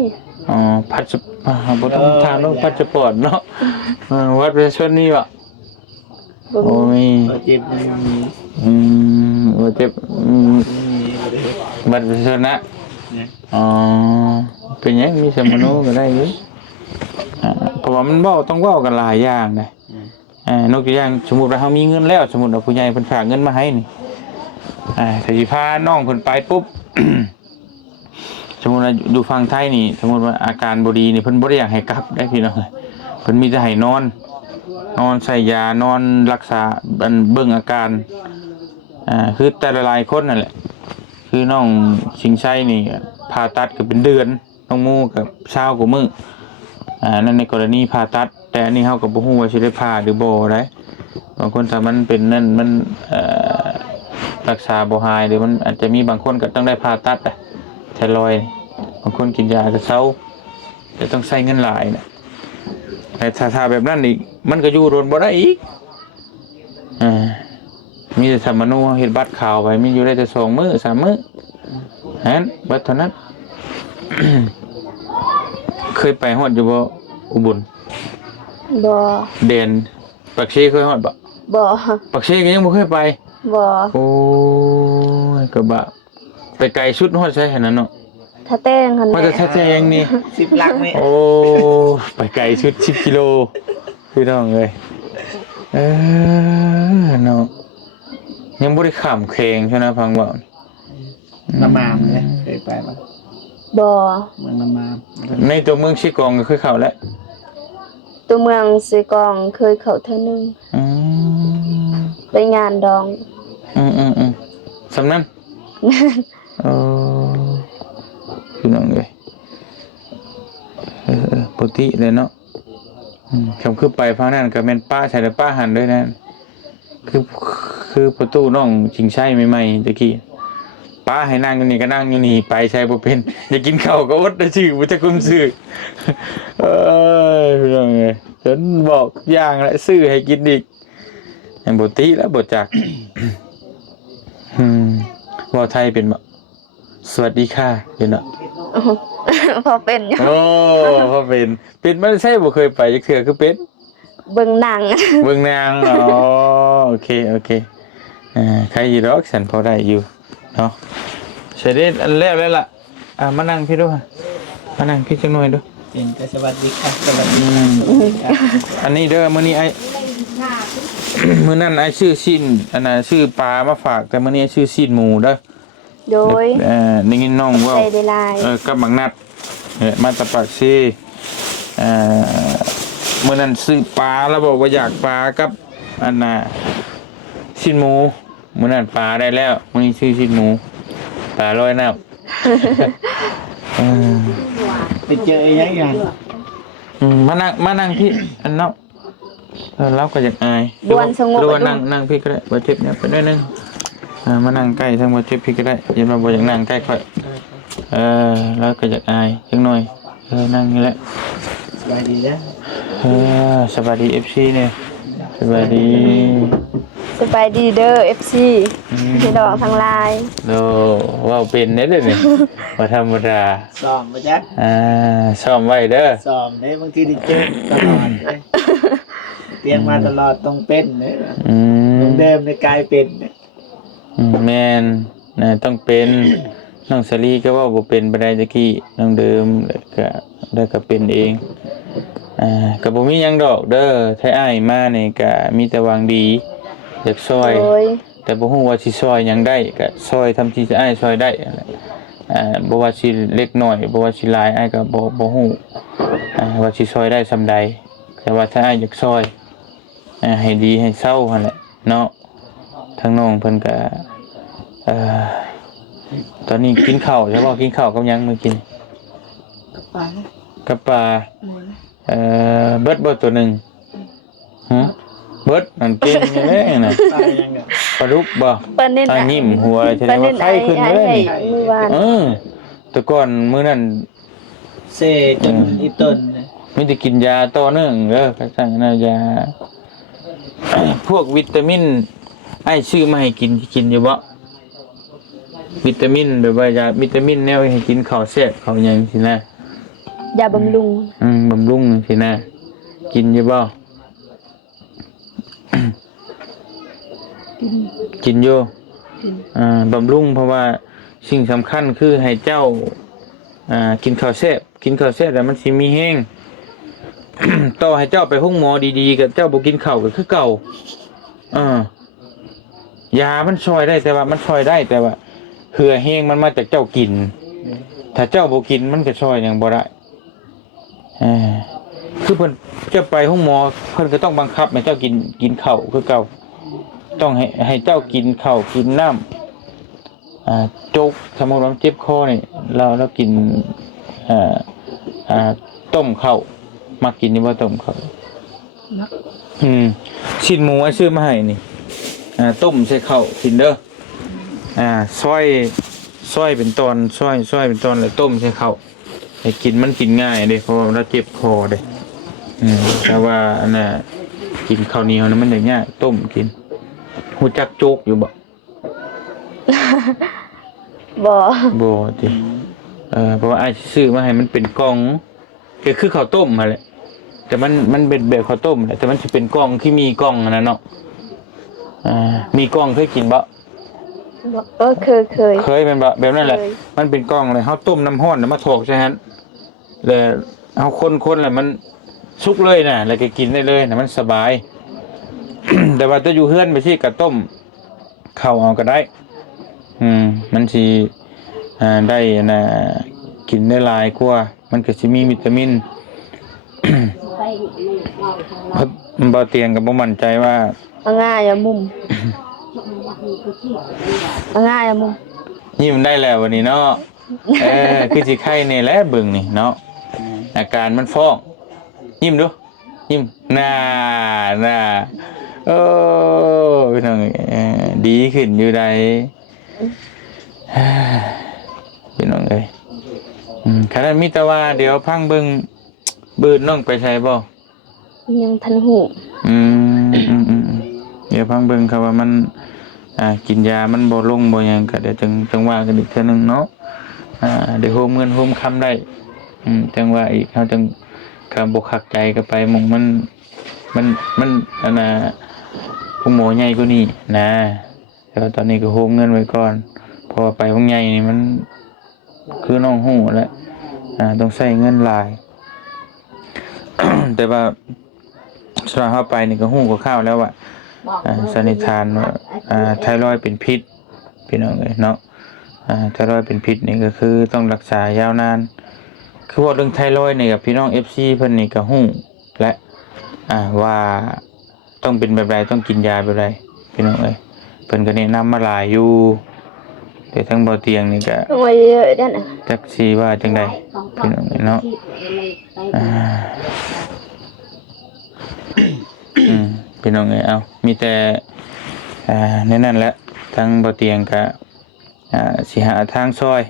อ๋อพัสบ่ต้องถามเนาะพาสปอร์ตเนาะวัดประชาชนมีบ่ บ่ โอ้มี บ่เจ็บยังมี ว่าเจ็บ มีบ่ได้ บัตรประชาชนนะ เนี่ย อ๋อเป็นหยังมีสมโนก็ได้อยู่เพราะว่ามันเว้าต้องเว้ากันหลายอย่างนะนอกจากอย่างสมมุติว่าเฮามีเงินแล้วสมมุติว่าผู้ใหญ่เพิ่นฝากเงินมาให้นี่ถ้าสิพาน้องเพิ่นไปปุ๊บ สมมุติว่าอยู่ฝั่งไทยนี่สมมุติว่าอาการบ่ดีนี่เพิ่นบ่ได้อยากให้กลับได้พี่น้องเพิ่นมีแต่ให้นอนใส่ยานอนรักษาเบิ่งอาการคือแต่ละหลายคนนั่นแหละคือน้องชิงชัยนี่ผ่าตัดก็เป็นเดือนน้องมูกับเช้ากว่ามื้อนั่นในกรณีผ่าตัดแต่อันนี้เฮาก็บ่ฮู้ว่าสิได้ผ่าหรือบ่ได้บางคนถ้ามันเป็นนั่นมันรักษาบ่หายหรือมันอาจจะมีบางคนก็ต้องได้ผ่าตัดไทรอยด์บางคนกินยาก็เซาจะต้องใช้เงินหลายนะแต่ถ้าแบบนั้นอีกมันก็อยู่โดนบ่ได้อีกมีแต่สมนุเฮ็ดบัตรข่าวไปมีอยู่ได้แต่2 มื้อ 3 มื้อหั่นบัตรเท่านั้น เคยไปฮอดอยู่บ่อุบล บ่ เด่นปักเชเคยฮอดบ่ บ่ ปักเชก็ยังบ่เคยไป บ่ โอ้ยก็บะไปไกลชุดฮอดใช่หั่นน่ะเนาะ ถ้าแต่งหั่นแห มา ละ แต่แท้ๆนี่ 10 ลักนี่ โอ้ไปไกลชุด10 กิโลพี่น้องเอ้ยเนาะยังบ่ได้ข้ามแขงใช่นะพังเว้า ละมามเลยเคยไปบ่ บ่ เมืองละมาม ในตัวเมืองชิกองก็เคยเข้าแล้ว ตัวเมืองสีกองเคยเข้าเทื่อนึง อืม ไปงานดอง สำนั้นพี่น้องเอ้ยปกติเลยเนาะคำคือไปฟังนั่นก็แม่นป้าใส่แต่ป้าหันด้วยนั่นคือประตูน้องชิงชัยใหม่ๆตะกี้ป้าให้นั่งอยู่นี่ก็นั่งอยู่นี่ไปใช้บ่เป็นอย่ากินข้าวก็อดได้ชื่อบ่จะคุมซื้อพี่น้องเอ้ยฉันบอกอย่างละซื้อให้กินอีก ยังบ่ติแล้วบ่จัก เว้าไทยเป็นบ่สวัสดีค่ะเป็นเนาะ พอเป็นอยู่ โอ้พอเป็นมันใช่บ่เคยไปจักเทื่อคือเป็ด เบิ่งหนัง เบิ่งนางอ๋อโอเคใครอยู่ดอกฉันพอได้อยู่เนาะใช่เด้อันแรกเลยล่ะมานั่งพี่ดูมานั่งพี่จังหน่อยดู เป็นก็สวัสดีครับสวัสดีครับ อันนี้เด้อมื้อนี้ไอ้ มื้อนั้นไอ้ชื่อชิ้นอันน่ะชื่อปลามาฝากแต่มื้อนี้ชื่อชิ้นหมูเด้อ โดย ได้ยินน้องว่า ใส่ได้หลาย กับบักนัดมาตะปากซีมื้อนั้นซื้อปลาแล้วบอกว่าอยากปลากับอันน่ะชิ้นหมูมื้อนั้นปลาได้แล้วมื้อนี้ชื่อชิ้นหมูปลาลอยน้ำ ไปเจอยังไง มานั่งพี่อันเนาะเราก็อยากอาย บวนสงบ หรือว่านั่งพี่ก็ได้บ่เจ็บเนี่ยไปด้วยนึงมานั่งใกล้ทั้งบ่เจ็บพี่ก็ได้อย่ามาบ่อยากนั่งใกล้ค่อยแล้วก็อยากอายจังหน่อยนั่งนี่แหละ สบายดีนะ สวัสดี FC เนี่ยสวัสดี สบายดีเด้อ FC พี่น้องทั้งหลาย โลว้าวเป็นเด้อนี่บ่ธรรมดา ซ้อมมาจ๊ะ ซ้อมไว้เด้อ ซ้อมได้บางทีได้เจอตลอดเลยเตรียมมาตลอดต้องเป็นเลยต้องเดิมในกลายเป็น แม่นต้องเป็นน้องสลีก็ว่าบ่เป็นบ่ได้ตะกี้น้องเดิมแล้วก็เป็นเองก็บ่มีหยังดอกเด้อถ้าอ้ายมานี่ก็มีแต่หวังดีอยากซอย โดย แต่บ่ฮู้ว่าสิซอยหยังได้ก็ซอยทำที่จะอ้ายซอยได้นั่นแหละบ่ว่าสิเล็กน้อยบ่ว่าสิหลายอ้ายก็บ่ฮู้ว่าสิซอยได้ส่ำใดแต่ว่าถ้าอ้ายอยากซอยให้ดีให้เศร้าหั่นแหละเนาะทางน้องเพิ่นก็ตอนนี้กินข้าวใช่บ่กินข้าวกับหยังมื้อกินกับปลาเบิดบ่ตัวหนึงฮะเบิดนั่นเก่งแท้น่ะ ตายยังเนี่ย ปลาดุกบ่ เปิ้นนี่ ตา น่ะ ยิ้มหัวแสดงว่าไข้ขึ้นเลย มื้อวาน แต่ก่อนมื้อนั้น เซ่จนอีต้น มีแต่กินยาต่อเนื่องเด้อก็สั่งนะยา พวกวิตามินไอ้ซื้อมาให้กินอยู่บ่วิตามินแบบว่ายาวิตามินแนวให้กินข้าวแซ่บข้าวหยังสินะ ยาบำรุง บำรุงสินะกินอยู่บ่ กินอยู่บำรุงเพราะว่าสิ่งสำคัญคือให้เจ้ากินข้าวแซ่บแล้วมันสิมีแห้ง ต่อให้เจ้าไปห้องหมอดีๆกับเจ้าบ่กินข้าวก็คือเก่ายามันช่วยได้แต่ว่าเหือแห้งมันมาจากเจ้ากิน ถ้าเจ้าบ่กินมันก็ช่วยหยังบ่ได้คือเพิ่นจะไปห้องหมอเพิ่นก็ต้องบังคับให้เจ้ากินข้าวคือเก่าต้องให้เจ้ากินข้าวกินน้ำโจ๊กสมมุติว่าเจ็บคอนี่เรากินต้มข้าวมากินนี่ว่าต้มข้าวชิ้นหมูไอ้ซื้อมาให้นี่ต้มใส่ข้าวกินเด้อซอยเป็นตอนซอยเป็นตอนแล้วต้มใส่ข้าวให้กินมันกินง่ายเด้เพราะว่าเราเจ็บคอเด้แต่ว่าอันน่ะกินข้าวเหนียวนี่มันอย่างง่ายต้มกินหูจักโจ๊กอยู่บ่ บ่ติเพราะว่าอ้ายซื้อมาให้มันเป็นกล่องก็คือข้าวต้มมาแหละแต่มันเป็นแบบข้าวต้มแหละแต่มันสิเป็นกล่องที่มีกล่องอันนั้นเนาะมีกล่องเคยกินบ่ เคย เป็นบ่แบบนั้นแหละมันเป็นกล่องเลยเฮาต้มน้ำร้อนแล้วมาถอกใช่หั่นแล้วเฮาคนๆแล้วมันสุกเลยน่ะแล้วก็กินได้เลยน่ะมันสบาย แต่ว่าถ้าอยู่เฮือนไปสิก็ต้มข้าวเอาก็ได้มันสิได้น่ะกินได้หลายกว่ามันก็สิมีวิตามิน บ่เตียงก็บ่มั่นใจว่า ง่ายอะมุมง่ายอะมุม ยิ้มได้แล้ววันนี้เนาะคือสิไข้นี่แหละเบิ่งนี่เนาะอาการมันฟ้องยิ้มดูยิ้มน่าพี่น้องดีขึ้นอยู่ใดพี่น้องเอ้ยขนาดมีแต่ว่าเดี๋ยวพังเบิ่งบืนน้องไปใช้บ่ ยังทันหู ย เดี๋ยวพังเบิ่งครับว่ามันกินยามันบ่ลงบ่หยังก็เดี๋ยวจังว่ากันอีกเทื่อนึงเนาะเดี๋ยวโฮมเงินโฮมคำได้จังว่าอีกเฮาจังก็บ่คักใจก็ไปหมองมันอันน่ะผู้หมอใหญ่กว่านี้นะแต่ว่าตอนนี้ก็โฮมเงินไว้ก่อนพอไปห้องใหญ่นี่มันคือน้องฮู้แหละต้องใช้เงินหลาย แต่ว่าสำหรับเฮาไปนี่ก็ฮู้คร่าวๆแล้วว่าสันนิษฐานว่าไทรอยด์เป็นพิษพี่น้องเอ้ยเนาะไทรอยด์เป็นพิษนี่ก็คือต้องรักษายาวนานคือว่าเรื่องไทรอยด์นี่กับพี่น้อง FC เพิ่นนี่ก็ฮู้และว่าต้องเป็นแบบใดต้องกินยาแบบใดพี่น้องเอ้ยเพิ่นก็แนะนำมาหลายอยู่แต่ทั้งบ่เตียงนี่ก็ไว้เยอะนั่นน่ะ จักสิว่าจังไดพี่น้องเอ้ยเนาะพี่น้องเอ้ยเอามีแต่ในนั้นแหละทั้งบ่เตียงก็สิหาทางซอย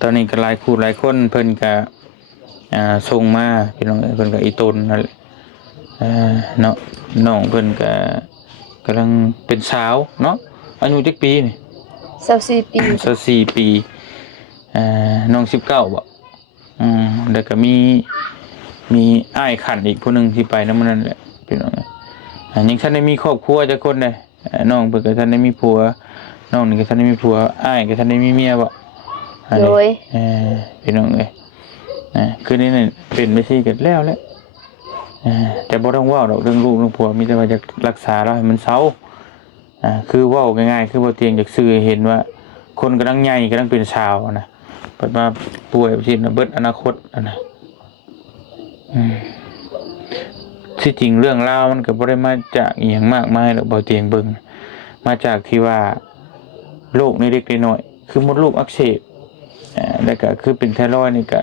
ตอนนี้ก็หลายคู่หลายคนเพิ่นก็ส่งมาพี่น้องเพิ่นก็อีตนนั่นแหละเนาะน้องเพิ่นก็กำลังเป็นสาวเนาะอายุจักปีนี่24ปี24ปีน้อง19บ่แล้วก็มีอ้ายขันอีกผู้หนึงที่ไปนำนั่นแหละพี่น้องยังท่านได้มีครอบครัวจักคนเลยน้องเพิ่นก็ท่านได้มีผัวน้องนี่ก็ท่านได้มีผัวอ้ายก็ท่านได้มีเมียบ่โดยพี่น้องเอ้ยคือนี่เป็นไปซี่กันแล้วแหละแต่บ่ต้องเว้าดอกเรื่องลูกเรื่องผัวมีแต่ว่าจะรักษาเราให้มันเซาคือเว้าง่ายๆคือบ่เตียงจากสื่อเห็นว่าคนกำลังใหญ่กำลังเป็นสาวนะเปิดมาป่วยสิเบิดอนาคตนะที่จริงเรื่องราวมันก็บ่ได้มาจากอีหยังมากมายหรอกบ่เตียงเบิ่งมาจากที่ว่าโรคในเด็กน้อยคือมดลูกอักเสบแล้วก็คือเป็นไทรอยด์นี่ก็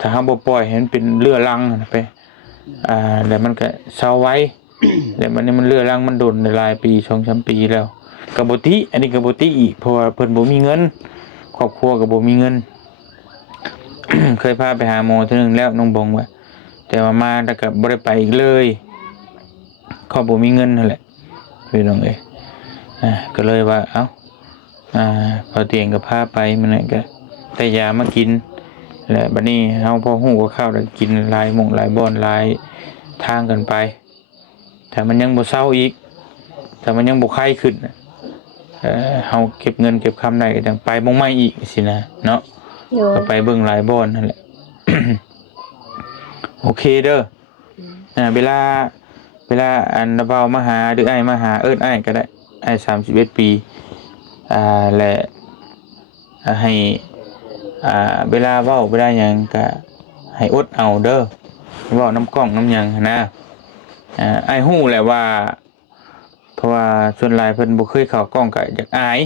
ถ้าเฮาบ่ปล่อยให้มันเป็นเรื้อรังไปแล้วมันก็เซาไว้ แล้วมันเรื้อรังมันโดนหลายปี 2-3 ปีแล้วก็บ่ติอันนี้ก็บ่ติอีกเพราะว่าเพิ่นบ่มีเงินครอบครัวก็บ่มีเงิน เคยพาไปหาหมอเทื่อนึงแล้วน้องบงว่าแต่ว่ามาแล้วก็บ่ได้ไปอีกเลยเขาบ่มีเงินนั่นแหละพี่น้องเอ้ยก็เลยว่าเอ้าพอเตียงก็พาไปมันนั่นก็แต่ยามากินแล้วบัดนี้เฮาพอฮู้ว่าข้าวแล้วกินหลายหม่องหลายบ่อนหลายทางกันไปแต่มันยังบ่เซาอีกแต่มันยังบ่คลายขึ้นเฮาเก็บเงินเก็บคำได้ก็จังไปบ่ใหม่อีกสินะเนาะก็ไปเบิ่งหลายบ่อนนั่นแหละ โอเคเด้อเวลาอันเบามาหาหรืออ้ายมาหาเอิ้นอ้ายก็ได้อ้าย31ปีและให้เวลาเว้าเวลาหยังก็ให้อดเอาเด้อเว้าน้ำกล้องน้ำหยังนะอ้ายฮู้แหละว่าเพราะว่าส่วนหลายเพิ่นบ่เคยเข้ากล้องก็อยากอาย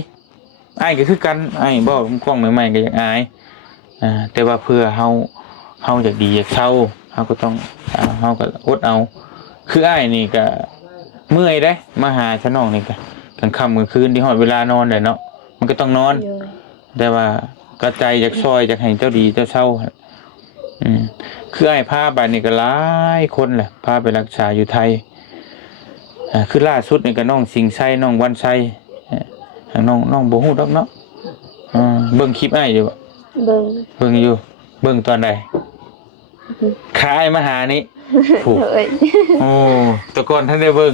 ก็คือกันอ้ายเว้าน้ำกล้องใหม่ๆก็อยากอายแต่ว่าเพื่อเฮาอยากดีอยากเศร้าเฮาก็ต้องเฮาก็อดเอาคืออ้ายนี่ก็เมื่อยเด้มาหาชะน้องนี่ก็กลางค่ำกลางคืนที่ฮอดเวลานอนได้เนาะมันก็ต้องนอนแต่ว่ากระใจจากซอยจากให้เจ้าดีเจ้าเศร้าคืออ้ายพาไปนี่ก็หลายคนแหละพาไปรักษาอยู่ไทยคือล่าสุดนี่ก็น้องสิงไส้น้องวันไส้น้องบ่ฮู้ดอกเนาะเบิ่งคลิปอ้ายอยู่บ่เบิ่งอยู่เบิ่งตอนใดขายมาหานี่ถูกโอ้ตะก่อนท่านได้เบิ่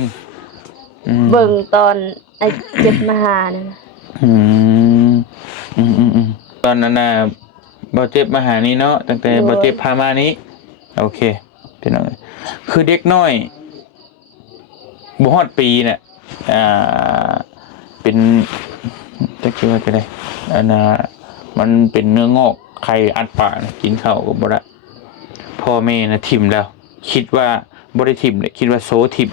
งตอนไอ้เจ็บมาหานั่นตอนนั้นน่ะบ่เจ็บมาหานี่เนาะตั้งแต่บ่เจ็บพามานี้โอเคพี่น้องคือเด็กน้อยบ่ฮอดปีน่ะเป็นจักสิว่าจะได้มันเป็นเนื้องอกไข่อัดปากกินข้าวก็บ่ได้พ่อแม่น่ะทิ่มแล้วคิดว่าบ่ได้ทิ่มเลยคิดว่าโซทิ่ม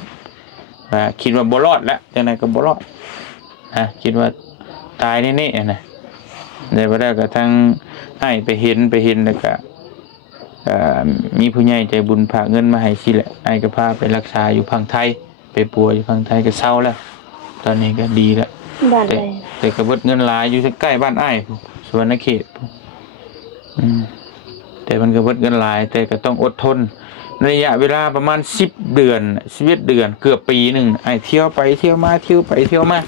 คิดว่าบ่รอดแล้วจังได๋ก็บ่รอดคิดว่าตายแน่ๆนะได้บ่ได้ก็ทั้งให้ไปเห็นแล้วก็มีผู้ใหญ่ใจบุญฝากเงินมาให้สิแหละให้ก็พาไปรักษาอยู่พังไทยไปป่วยอยู่พังไทยก็เศร้าแล้วตอนนี้ก็ดีแล้วแต่ก็เบิดเงินหลายอยู่ใกล้บ้านอ้ายสวรรณเขตแต่มันก็เบิดเงินหลายแต่ก็ต้องอดทน ระยะเวลาประมาณ10 เดือน11 เดือนเกือบปีหนึ่งไอ้เที่ยวไปเที่ยวมาเที่ยวไปเที่ยวมา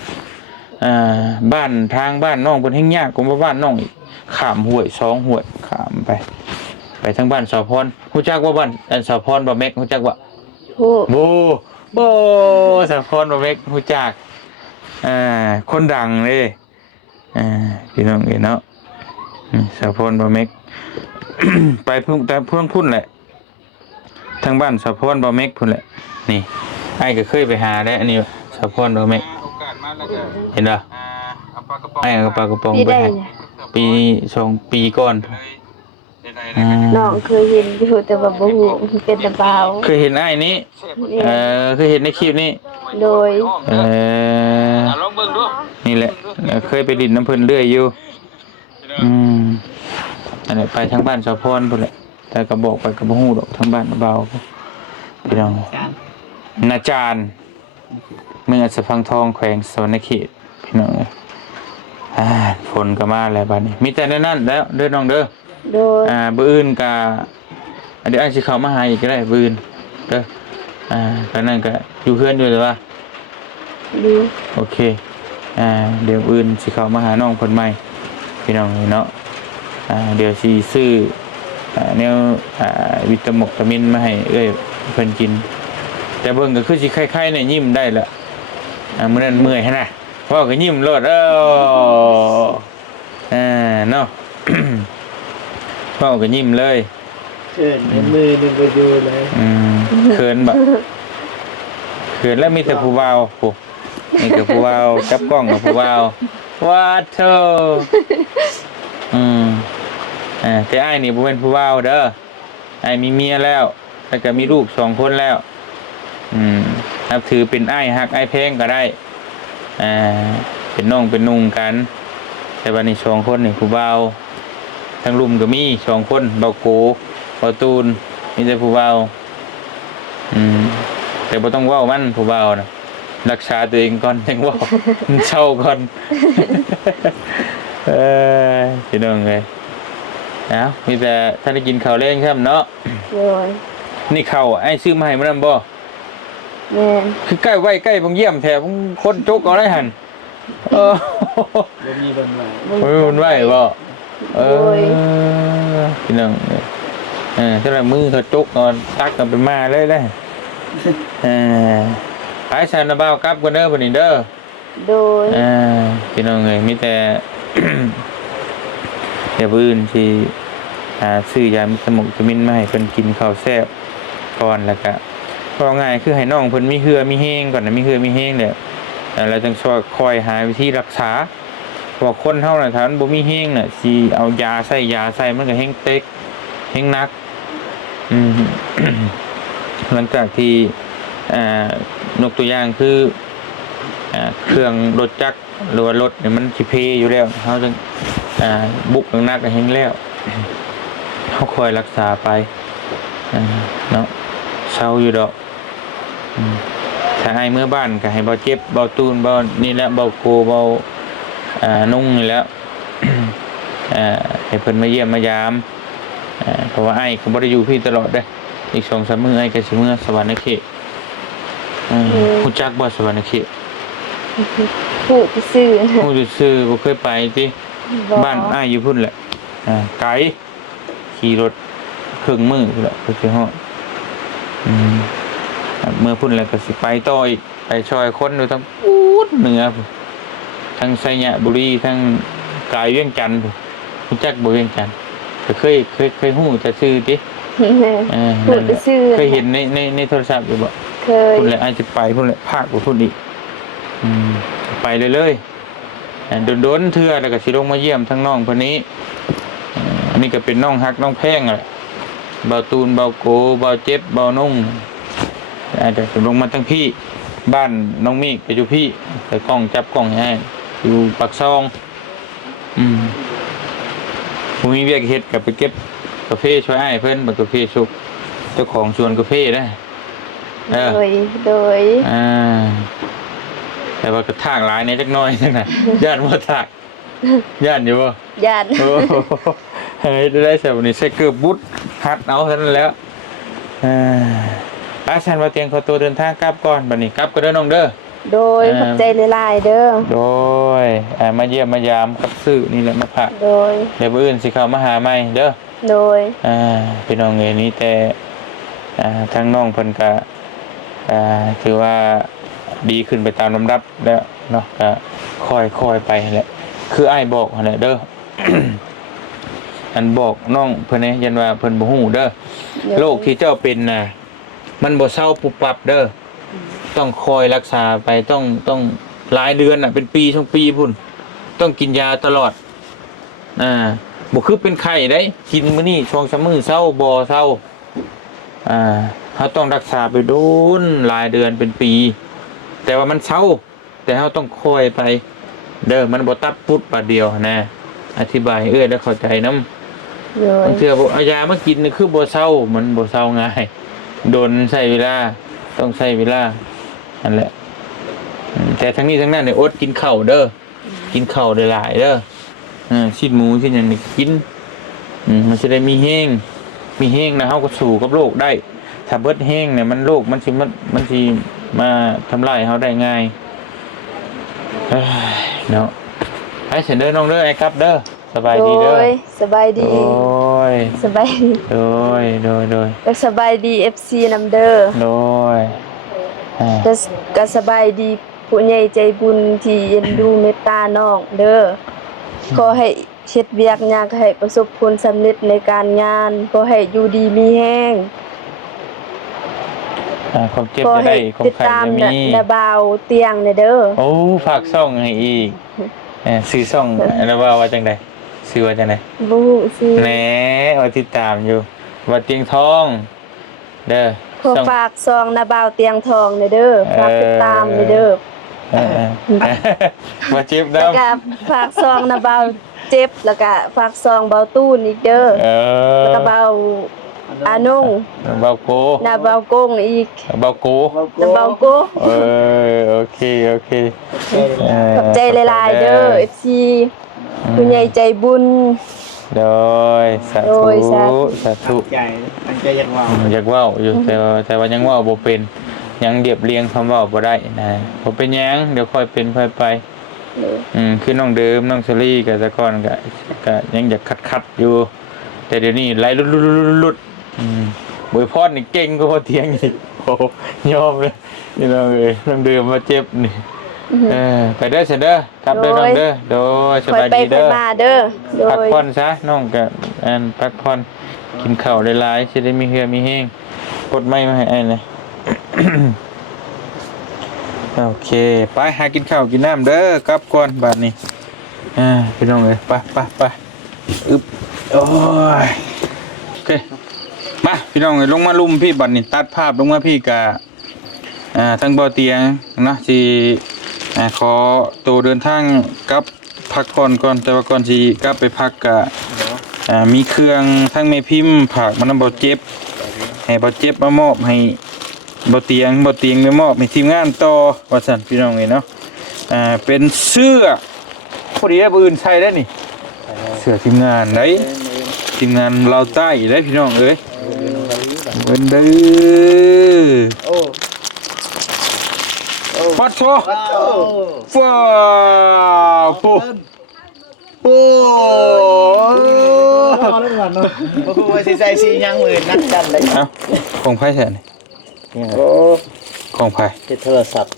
บ้านทางบ้านน้องเพิ่นแห่งยากกว่าบ้านน้องอีกข้ามห้วย2ห้วยข้ามไปทางบ้านสาวพรฮู้จักว่าบ้านสาวพรบ่แม็กฮู้จักว่า ฮู้ โบสาวพรบ่แม็กฮู้จักคนดังเลยพี่น้องเนาะสาวพรบ่แม็ก ไปแต่เพิ่งพุ่นแหละทางบ้านสาวพรบ่แม็กพุ่นแหละนี่ไอ้ก็เคยไปหาได้อันนี้สาวพรบ่แม็กเห็นป่ะไอ้เอาปลากระป๋อง พี่ ไป ได้ ให้ เนี่ย ปี2 ปีก่อนน้องเคยเห็นอยู่แต่ว่าบ่ฮู้เป็นตะเบา เคยเห็นไอ้นี้ นี่ เคยเห็นในคลิปนี้ โดย ลองเบิ่งดูนี่แหละเคยไปดินน้ำเพิ่นเรื่อยอยู่อันนี้ไปทางบ้านสาวพรพุ่นแหละแต่ก็บอกไปก็บ่ฮู้ดอกทางบ้านเบาพี่น้องนาจารย์เมืองอัสสัมทองแขวงสวรรณเขตพี่น้องฝนก็มาแล้วบัดนี้มีแต่นั้นแล้วเด้อน้องเด้อ โดย มื้ออื่นก็เดี๋ยวอ้ายสิเข้ามาหาอีกก็ได้มื้ออื่นเด้อก็นั่นก็อยู่เพื่อนอยู่หรือว่า ดี โอเคเดี๋ยวอื่นสิเข้ามาหาน้องเพิ่นใหม่พี่น้องเนาะเดี๋ยวสิซื้อแนววิตามินมาให้เอ้ยเพิ่นกินแต่เบิ่งก็คือสิคล้ายๆเนี่ยยิ้มได้ละมื้อนั้นเมื่อยหั่นน่ะว่าก็ยิ้มโลดเนาะ ว่าก็ยิ้มเลย เชิญมือหนึ่งไปดูเลย เขินบ่เขินแล้วมีแต่ผู้บ่าวโอ้มีแต่ผู้บ่าวจับกล้องกับผู้บ่าวว่าเธอแต่อ้ายนี่บ่เป็นผู้บ่าวเด้ออ้ายมีเมียแล้วแล้วก็มีลูก2 คนแล้วนับถือเป็นอ้ายฮักอ้ายแพงก็ได้เป็นน้องเป็นนุ่งกันแต่วันนี้2 คนนี่ผู้บ่าวทั้งลุมก็มี2 คนเบาโกเบาตูนมีแต่ผู้บ่าวแต่บ่ต้องเว้ามันผู้บ่าวน่ะรักษาตัวเองก่อนจังเว้า เช่าก่อน พี่น้องเอ้ยมีแต่ท่านได้กินข้าวแรงครับเนาะ โดย นี่ข้าวไอ้ซื้อมาให้มื้อนำบ่ แม่น คือใกล้ไว้ใกล้บ่เยี่ยมแท้บ่คนจกเอาได้หั่นบ่มีบนไหว โอ้ยมันไหวบ่พี่น้องถ้าละมือเขาจกนอนตักกันไปมาเลยได้ไปซานะบ่าวกลับกันเด้อบัดนี้เด้อ โดย พี่น้องเอ้ยมีแต่ อย่าพื้นที่ซื้อยาสมุนไพรมาให้เพิ่นกินข้าวแซ่บก่อนแล้วก็ก็ง่ายคือให้น้องเพิ่นมีเหือมีแห้งก่อนนะมีเหือมีแห้งเนี่ยแล้วจังช่วยคอยหาวิธีรักษาเพราะคนเฮาน่ะถ้ามันบ่มีแห้งน่ะสิเอายาใส่มันก็แห้งเต็กแห้งหนักหลังจากที่ยกตัวอย่างคือเครื่องรถจักรหรือว่ารถเนี่ยมันสิเพอยู่แล้วเฮาจึงบุกหนักก็แห้งแล้วเฮาคอยรักษาไปเนาะเศร้าอยู่ดอกถ้าให้เมื่อบ้านก็ให้เบาเจ็บเบาตูนเบานี่แหละเบาโกเบานุ่งนี่แหล้ว ให้เพิ่นมาเยี่ยมมายามเพราะว่าไอ้ก็บ่ได้อยู่พี่ตลอดเด้ออีก 2-3 มื้อไอ้ก็สิเมื่อสวรรค์เขตฮู้จักบ่สวรรค์เขต ผู้ซื่อ ฮู้ซื่อบ่เคยไปติบ้านอ้ายอยู่พุ่นแหละไกลขี่รถครึ่งมื้อพุ่นแหละเพิ่นสิฮอดเมื่อพุ่นแล้วก็สิไปต่ออีกไปช่วยคนอยู่ทั้งปูดเหนือทั้งไสยบุรีทั้งกายเวียงจันทน์รู้จักบ่เวียงจันทน์ก็เคยฮู้แต่ชื่อติ ผู้ซื่อ เคยเห็นในโทรศัพท์อยู่บ่ เคย พุ่นแหละอาจจะไปพุ่นแหละภาคบ่พุ่นอีกไปเลยโดนๆเทื่อแล้วก็สิลงมาเยี่ยมทั้งน้องเพิ่นนี้อันนี้ก็เป็นน้องฮักน้องแพงแหละเบาตูนเบาโกเบาเจ็บเบานุ่งอาจจะลงมาทั้งพี่บ้านน้องเมฆไปอยู่พี่แต่กล้องจับกล้องให้อยู่ปากซองผมมีเวียกเฮ็ดกับไปเก็บกาแฟช่วยอ้ายเพิ่นบักกาแฟสุกเจ้าของสวนกาแฟนะโดยแต่ว่ากระทากหลายในจักหน่อยนั่นน่ะญาติบ่ทากญาติอยู่บ่ ญาติ โอ้เฮ้ยได้ใส่วันนี้ใส่เกือบบุดหัดเอาเท่านั้นแล้ว อาฉันว่าเตียงขอตัวเดินทางกลับก่อนบัดนี้กลับก็เด้อน้องเด้อ โดยขอบใจหลายๆเด้อ โดยมาเยี่ยมมายามกับซื้อนี่แหละมาพัก โดย เดี๋ยวมื้ออื่นสิเข้ามาหาใหม่เด้อ โดย พี่น้องเอ้ยนี่แต่ทางน้องเพิ่นก็ถือว่าดีขึ้นไปตามลำดับแล้วเนาะก็ค่อยๆไปแหละคืออ้ายบอกหั่นแหละเด้อ อันบอกน้องเพิ่นยันว่าเพิ่นบ่ฮู้เด้อโรคที่เจ้าเป็นน่ะมันบ่เศร้าปุบปับเด้อต้องคอยรักษาไปต้องหลายเดือนน่ะเป็นปี2ปีพุ่นต้องกินยาตลอดบ่คือเป็นไข้ได้กินมื้อนี้ช่วง3มื้อเศร้าบ่เศร้าเฮาต้องรักษาไปโดนหลายเดือนเป็นปีแต่ว่ามันเศร้าแต่เฮาต้องคอยไปเด้อมันบ่ตัดปุ๊บบาดเดียวนะอธิบายให้ได้เข้าใจนำบางเทื่อบ่เอายามากินนี่คือบ่เศร้ามันบ่เศร้าง่ายโดนใช้เวลาต้องใช้เวลานั่นแหละแต่ทั้งนี้ทั้งนั้นเนี่ยอดกินข้าวเด้อกินข้าวได้หลายเด้อชิ้นหมูชิ้นหยังนี่กินมันจะได้มีแห้งนะเฮาก็สู้กับโรคได้ถ้าเบิดแห้งเนี่ยมันโรคมันสิมาทำลายเฮาได้ง่ายเนาะให้เสร็จเด้อน้องเด้อไอ้ครับเด้อสบายดีเด้อสบายดีโอ้ยสบายดีโดยก็สบายดี FC นำเด้อโดยก็สบายดีผู้ใหญ่ใจบุญที่เอ็นดูเมตตาน้องเด้อขอให้เฮ็ดเวียกหยังให้ประสบผลสำเร็จในการงานขอให้อยู่ดีมีแรงความเจ็บจะได้ความไข้จะมีนาบาวเตียงเด้อโอ้ฝากช่องให้อีกซื้อช่องนาบาวว่าจังได๋ซื้อว่าจังได๋บ่ฮู้ซื้อแหน่ว่าติดตามอยู่ว่าเตียงทองเด้อขอฝากซองนาบาวเตียงทองเด้อฝากติดตามเด้อว่าเจ็บดำแล้วก็ฝากซองนาบาวเจ็บแล้วก็ฝากซองเบาตู้นอีกเด้อแล้วก็เบาอานุ่งเบาโกนาเบาโกงอีกเบาโกนาเบาโกโอเคขอบใจหลายๆเด้อ FC ผู้ใหญ่ใจบุญโดยสาธุตั้งใจอยากเว้าอยู่แต่ว่ายังเว้าบ่เป็นยังเรียบเรียงคำเว้าบ่ได้นะบ่เป็นหยังเดี๋ยวค่อยเป็นค่อยไปคือน้องเดิมน้องเชอรี่กับตะกอนก็ยังอยากคัดอยู่แต่เดี๋ยวนี้ไล่ลุดบวยพอดนี่เก่งก็พอเทียงอีกโอ้ยอมเลยนี่น้องเอ้ยน้องเดิมมาเจ็บนี่ไปเด้อเสร็จเด้อครับเด้อน้องเด้อโดยสบายดีเด้อพักผ่อนซะน้องก็พักผ่อนกินข้าวหลายๆสิได้มีเหือมีแห้งกดไม้มาให้ไอ้เลยโอเคไปหากินข้าวกินน้ำเด้อกลับก่อนบัดนี้พี่น้องเอ้ยไปอึบโอ้ยโอเคมาพี่น้องเอ้ยลงมาลุมพี่บัดนี้ตัดภาพลงมาพี่กะทั้งบ่อเตียงนะสิขอตัวเดินทางกลับพักก่อนแต่ว่าก่อนสิกลับไปพักกะมีเครื่องทั้งแม่พิมพ์ผักมันบ่เจ็บให้บ่เจ็บมามอบให้บ่เตียงไม่มอบให้ทีมงานต่อว่าซั่นพี่น้องเอ้ยเนาะเป็นเสื้อพอดีได้ปืนใช้ได้นี่เสื้อทีมงานได้ทีมงานเราใต้ได้พี่น้องเอ้ยเบิ่นเด้อปัดโชฟ้าโอ้เล่นวันเนาะบ่ฮู้ว่าสิใส่สีหยังมื้อนักกันเลยเอ้าของไผแท้นี่โอ้ของไผโทรศัพท์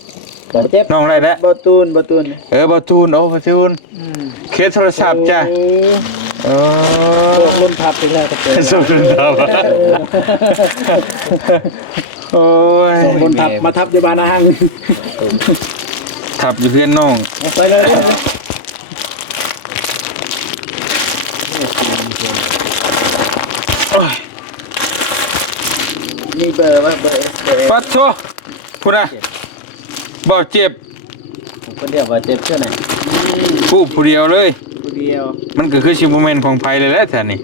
บ่เจ็บน้องไรแล้วบ่ตูนบ่ตูนโอ้บ่ตูนเคสโทรศัพท์จ้ะรุ่นทับไปแล้วก็เจอรุ่นทับโอ้ยรุ่นทับมาทับอยู่บ้านอาหังทับอยู่เพื่อนน้องไปเลยมีเบอร์ว่าเบอร์ปัดโชพูดนะบอกเจ็บคนเดียวว่าเจ็บเท่าไหร่ผู้เดียวเลยผู้เดียวมันก็คือชิมเมนของไผ่เลยแหละแท่นี่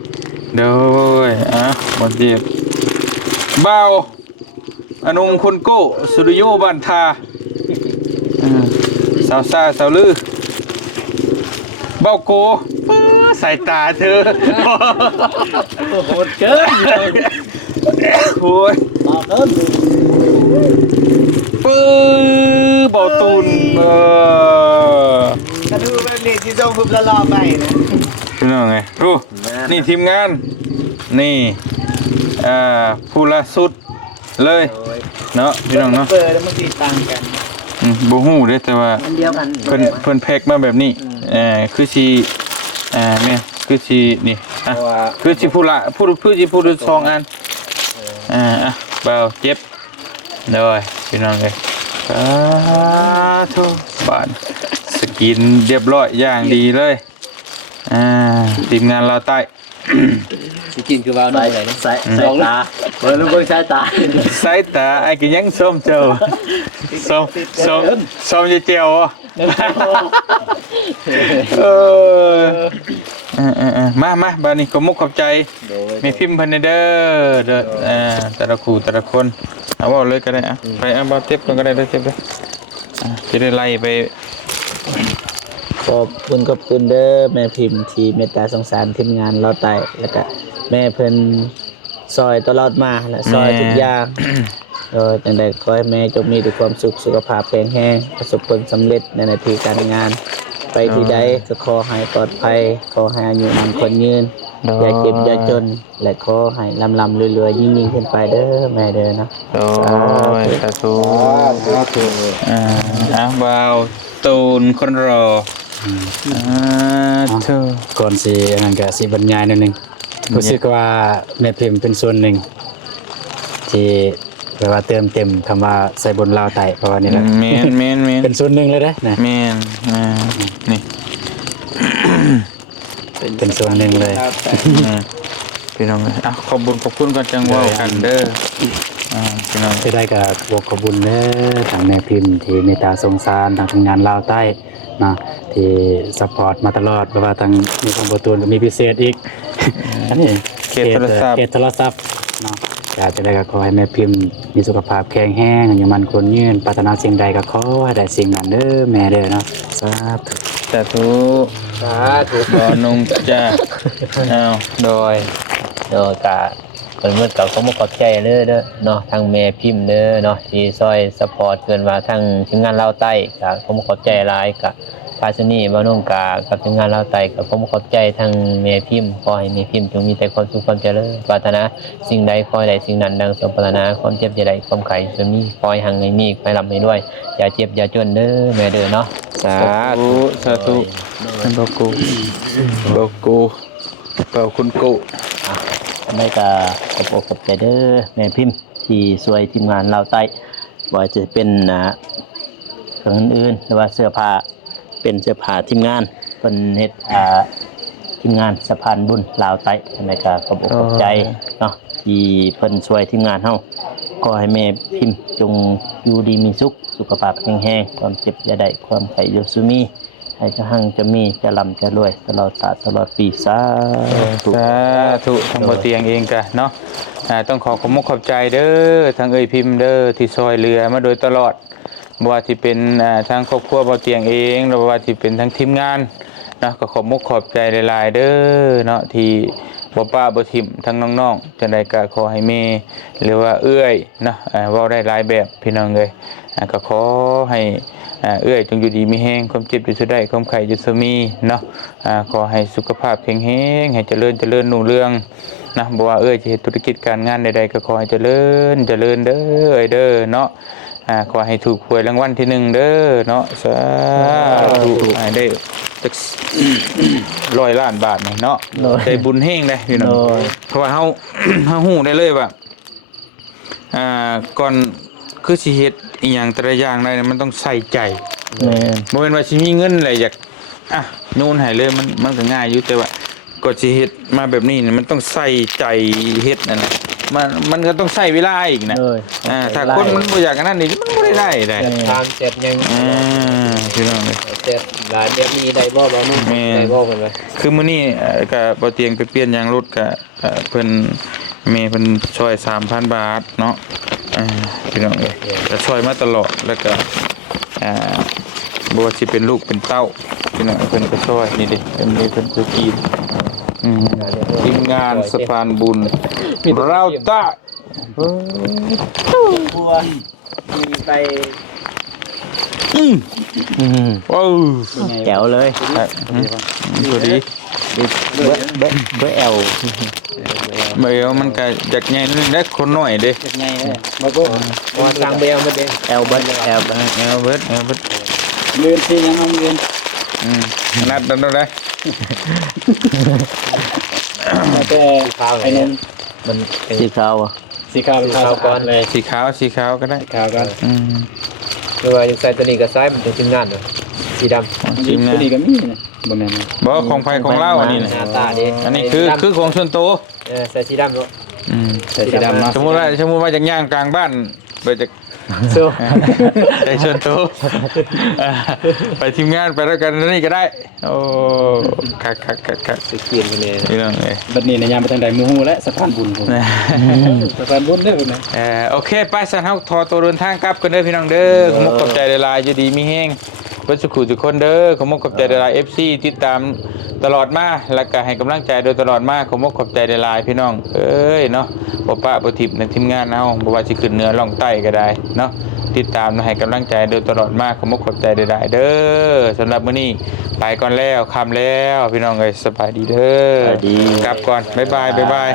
เด้อบอกเจ็บเบาอนุงคนโก้สุริโยบันทาสาวซาสาวลือเบาโกสายตาเธอโหดเกินโอ้ย เอิ้น ปื้อเบาตูนกระดูแบบนี้สิส่งปุ๊บแล้วรอไปนะ พี่น้องไงดูนี่ทีมงานนี่ผู้ละสุดเลยเนาะพี่น้องเนาะ เปิดแล้วมันติดต่างกัน บ่ฮู้เด้แต่ว่า อันเดียวกัน เพิ่นแพ็กมาแบบนี้คือสิแม่คือสินี่คือสิผู้ละผู้สิผู้ละสองอันเบาเจ็บเด้อพี่น้องเอ้ยทุบานสกินเรียบร้อยอย่างดีเลยทีมงานเราใต้ สิกินคือว่าน้อยเลยใส่ตาเบิ่งเบิ่งสายตา สายตาไอ้ก็ยังส้มเจ้าส้มจะเจียวมาบ้านนี้ขอมุกขอบใจมีพิมพ์พันเด้อแต่ละคู่แต่ละคนเอาว่าเลยก็ได้ไปเอาบาเจ็บก็ได้เจ็บเลยจะได้ไล่ไป ขอบคุณเด้อแม่พิมพ์ที่เมตตาสงสารทีมงานเราไต่แล้วก็แม่เพิ่นซอยตลอดมาและซอยทุกอย่างจังใดขอให้แม่จงมีแต่ความสุขสุขภาพแข็งแรงประสบผลสำเร็จในหน้าที่การงานไปที่ใดก็ขอให้ปลอดภัยขอให้อายุมันคนยืนอย่าเจ็บอย่าจนและขอให้ลำรวยๆยิ่งขึ้นไปเด้อแม่เด้อนะ โอ้ยสาธุบ่าวตูนคนรอเธอ ก่อนสิอันนั้นก็สิบรรยายนิดนึงรู้สึกว่าแม่พิมพ์เป็นส่วนหนึ่งที่แปลว่าเติมเต็มคำว่าใส่บนลาวไต่เพราะว่านี่แหละ แม่น เป็นส่วนหนึ่งเลยนะ แม่นนี่ เป็นส่วนหนึ่งเลย พี่น้องขอบคุณกันจังว่ากันเด้อพี่น้อง ที่ได้กับบอกขอบคุณเด้อทางแม่พิมพ์ที่เมตตาสงสารทางทำงานลาวใต้นะที่ซัพพอร์ตมาตลอดเพราะว่าทางมีของประตูนก็มีพิเศษอีกอันนี้เขตโทรศัพท์เนาะอยากจะได้ก็ขอให้แม่พิมพ์มีสุขภาพแข็งแรงอย่างมันคนยืนปรารถนาสิ่งใดก็ขอให้ได้สิ่งนั้นเด้อแม่เด้อเนาะสาธุ สาธุขอนมจ้าโดยกะเมื่อกับเขามาขอบใจเด้อเนาะทางแม่พิมพ์เด้อเนาะที่ซอยซัพพอร์ตเกินว่าทางทีมงานเราใต้กะเขามาขอบใจหลายกะภาชนีบ้านน้องกากับทีมงานเราใต้กับเขามาขอบใจทางแม่พิมพ์ขอให้แม่พิมพ์จงมีแต่ความสุขความเจริญปรารถนาสิ่งใดขอให้ได้สิ่งนั้นดังสมปรารถนาความเจ็บจะได้ความไข้จะมีขอให้หังให้มีไปลำให้ด้วยอย่าเจ็บอย่าจนเด้อแม่เด้อเนาะสาธุบอกกูบอกคุณกูไม่ก็ขอบใจเด้อแม่พิมพ์ที่ช่วยทีมงานเราใต้ว่าจะเป็นเครื่องอื่นหรือว่าเสื้อผ้าเป็นเสื้อผ้าทีมงานเป็นเฮ็ดทีมงานสะพานบุญลาวใต้ไม่ก็ขอบใจเนาะที่เพิ่นช่วยทีมงานเฮาขอให้แม่พิมพ์จงอยู่ดีมีสุขภาพแข็งแรงความเจ็บอย่าได้ความไข้อย่าสุมีให้จะหั่งจะมีจะร่ำจะรวยตลอดตลอดปีสาธุทั้งบ่เตียงเองกะเนาะต้องขอบคุณขอบใจเด้อทั้งเอ่ยพิมพ์เด้อที่ซอยเรือมาโดยตลอดบ่ว่าที่เป็นทางครอบครัวบ่เตียงเองหรือว่าที่เป็นทั้งทีมงานนะก็ขอบใจหลายๆเด้อเนาะที่บ่ป้าบ่ทิ่มทั้งน้องๆจังได๋ก็ขอให้มีหรือว่าเอื้อยเนาะเว้าได้หลายแบบพี่น้องเอ้ยก็ขอให้เอื้อยจงอยู่ดีมีแห้งความเจ็บอยู่สุดได้ความไข้อยู่สมีเนาะขอให้สุขภาพแข็งแรงให้เจริญรุ่งเรืองนะบ่ว่าเอื้อยจะเฮ็ดธุรกิจการงานใดๆก็ขอให้เจริญเด้อเด้อเนาะขอให้ถูกหวยรางวัลที่1เด้อเนาะสาธุให้ได้จัก100 ล้านบาทเนาะได้บุญแห้งได้พี่น้องเพราะว่าเฮา ฮู้ได้เลยว่าก่อนคือสิเฮ็ดอีหยังแต่ละอย่างได้มันต้องใส่ใจบ่แม่นว่าสิมีเงินอะไรอยากโยนให้เลยมันก็ง่ายอยู่แต่ว่าก็สิเฮ็ดมาแบบนี้มันต้องใส่ใจเฮ็ดนั่นน่ะมันก็ต้องใช้เวลาอีกนะถ้าคนมันบ่อยากอันนั้นนี่มันบ่ได้ทางเจ็บยังพี่น้องเจ็บหลายเดี๋ยวนี้ได้บ่นู่นได้บ่เพิ่นว่าคือมื้อนี้ก็บ่เตียงไปเปลี่ยนยางรถก็เพิ่นแม่เพิ่นช่วย 3,000 บาทเนาะพี่น้องเอ้ยก็ช่วยมาตลอดแล้วก็บ่ว่าสิเป็นลูกเป็นเต้าพี่น้องเพิ่นก็ช่วยนี่ดิเพิ่นคือกินทีมงานสะพานบุญเราตะ ครัวมีไป ว้าว แจ๋วเลย ดูดี เบอร์แอล เบลมันก็อยากใหญ่นิดได้คนหน่อยเด้ ยังไงเนี่ยมาก็ มาสร้างเบลมาเด้แอลเบิร์ดแอล เอลเบิร์ด เรียนที่ยังเอาเรียน นัดได้ แต่ไอ้นน มันสีขาวอ่ะ สีขาวเป็นขาวก่อนเลย สีขาวก็ได้ ขาวกัน หรือว่ายังใส่ตัวนี้ก็ใส่มันเป็นชิ้นงานเนาะสีดำ จริงนะ ตัวนี้ก็มีนะบ่แม่น บ่ของไฟของเล่าอันนี้ ห นะ น้าตาดี อันนี้คือของส่วนตัว ใส่สีดำเนาะ แต่สีดำเนาะ สมมุติว่าจากย่างกลางบ้านไปจาก สู้ ไปชวนตัวไปทีมงานไปแล้วกันนี่ก็ได้โอ้คัก สีเขียนกันเลย นี่น้องเอ้ย บัดนี้ในยามไปทางใดหมู่ฮู้และสะพานบุญผมสะพานบุญเด้อนะ โอเคไปสันเฮาทอตัวเดินทางกลับกันเด้อพี่น้องเด้อขอมกขอบใจหลายๆอยู่ดีมีแฮงเพิ่นสุขุทุกคนเด้อขอมกขอบใจหลายๆ FC ติดตามตลอดมาแล้วก็ให้กำลังใจโดยตลอดมาขอมกขอบใจหลายๆพี่น้องเอ้ยเนาะบ่ปะบ่ทิพย์ในทีมงานเฮาบ่ว่าสิขึ้นเหนือล่องใต้ก็ได้เนาะติดตามและให้กำลังใจโดยตลอดมาขอมกขอบใจหลายๆเด้อสำหรับมื้อนี้ไปก่อนแล้วค่ำแล้วพี่น้องเอ้ยสบายดีเด้อกลับก่อนบ๊ายบาย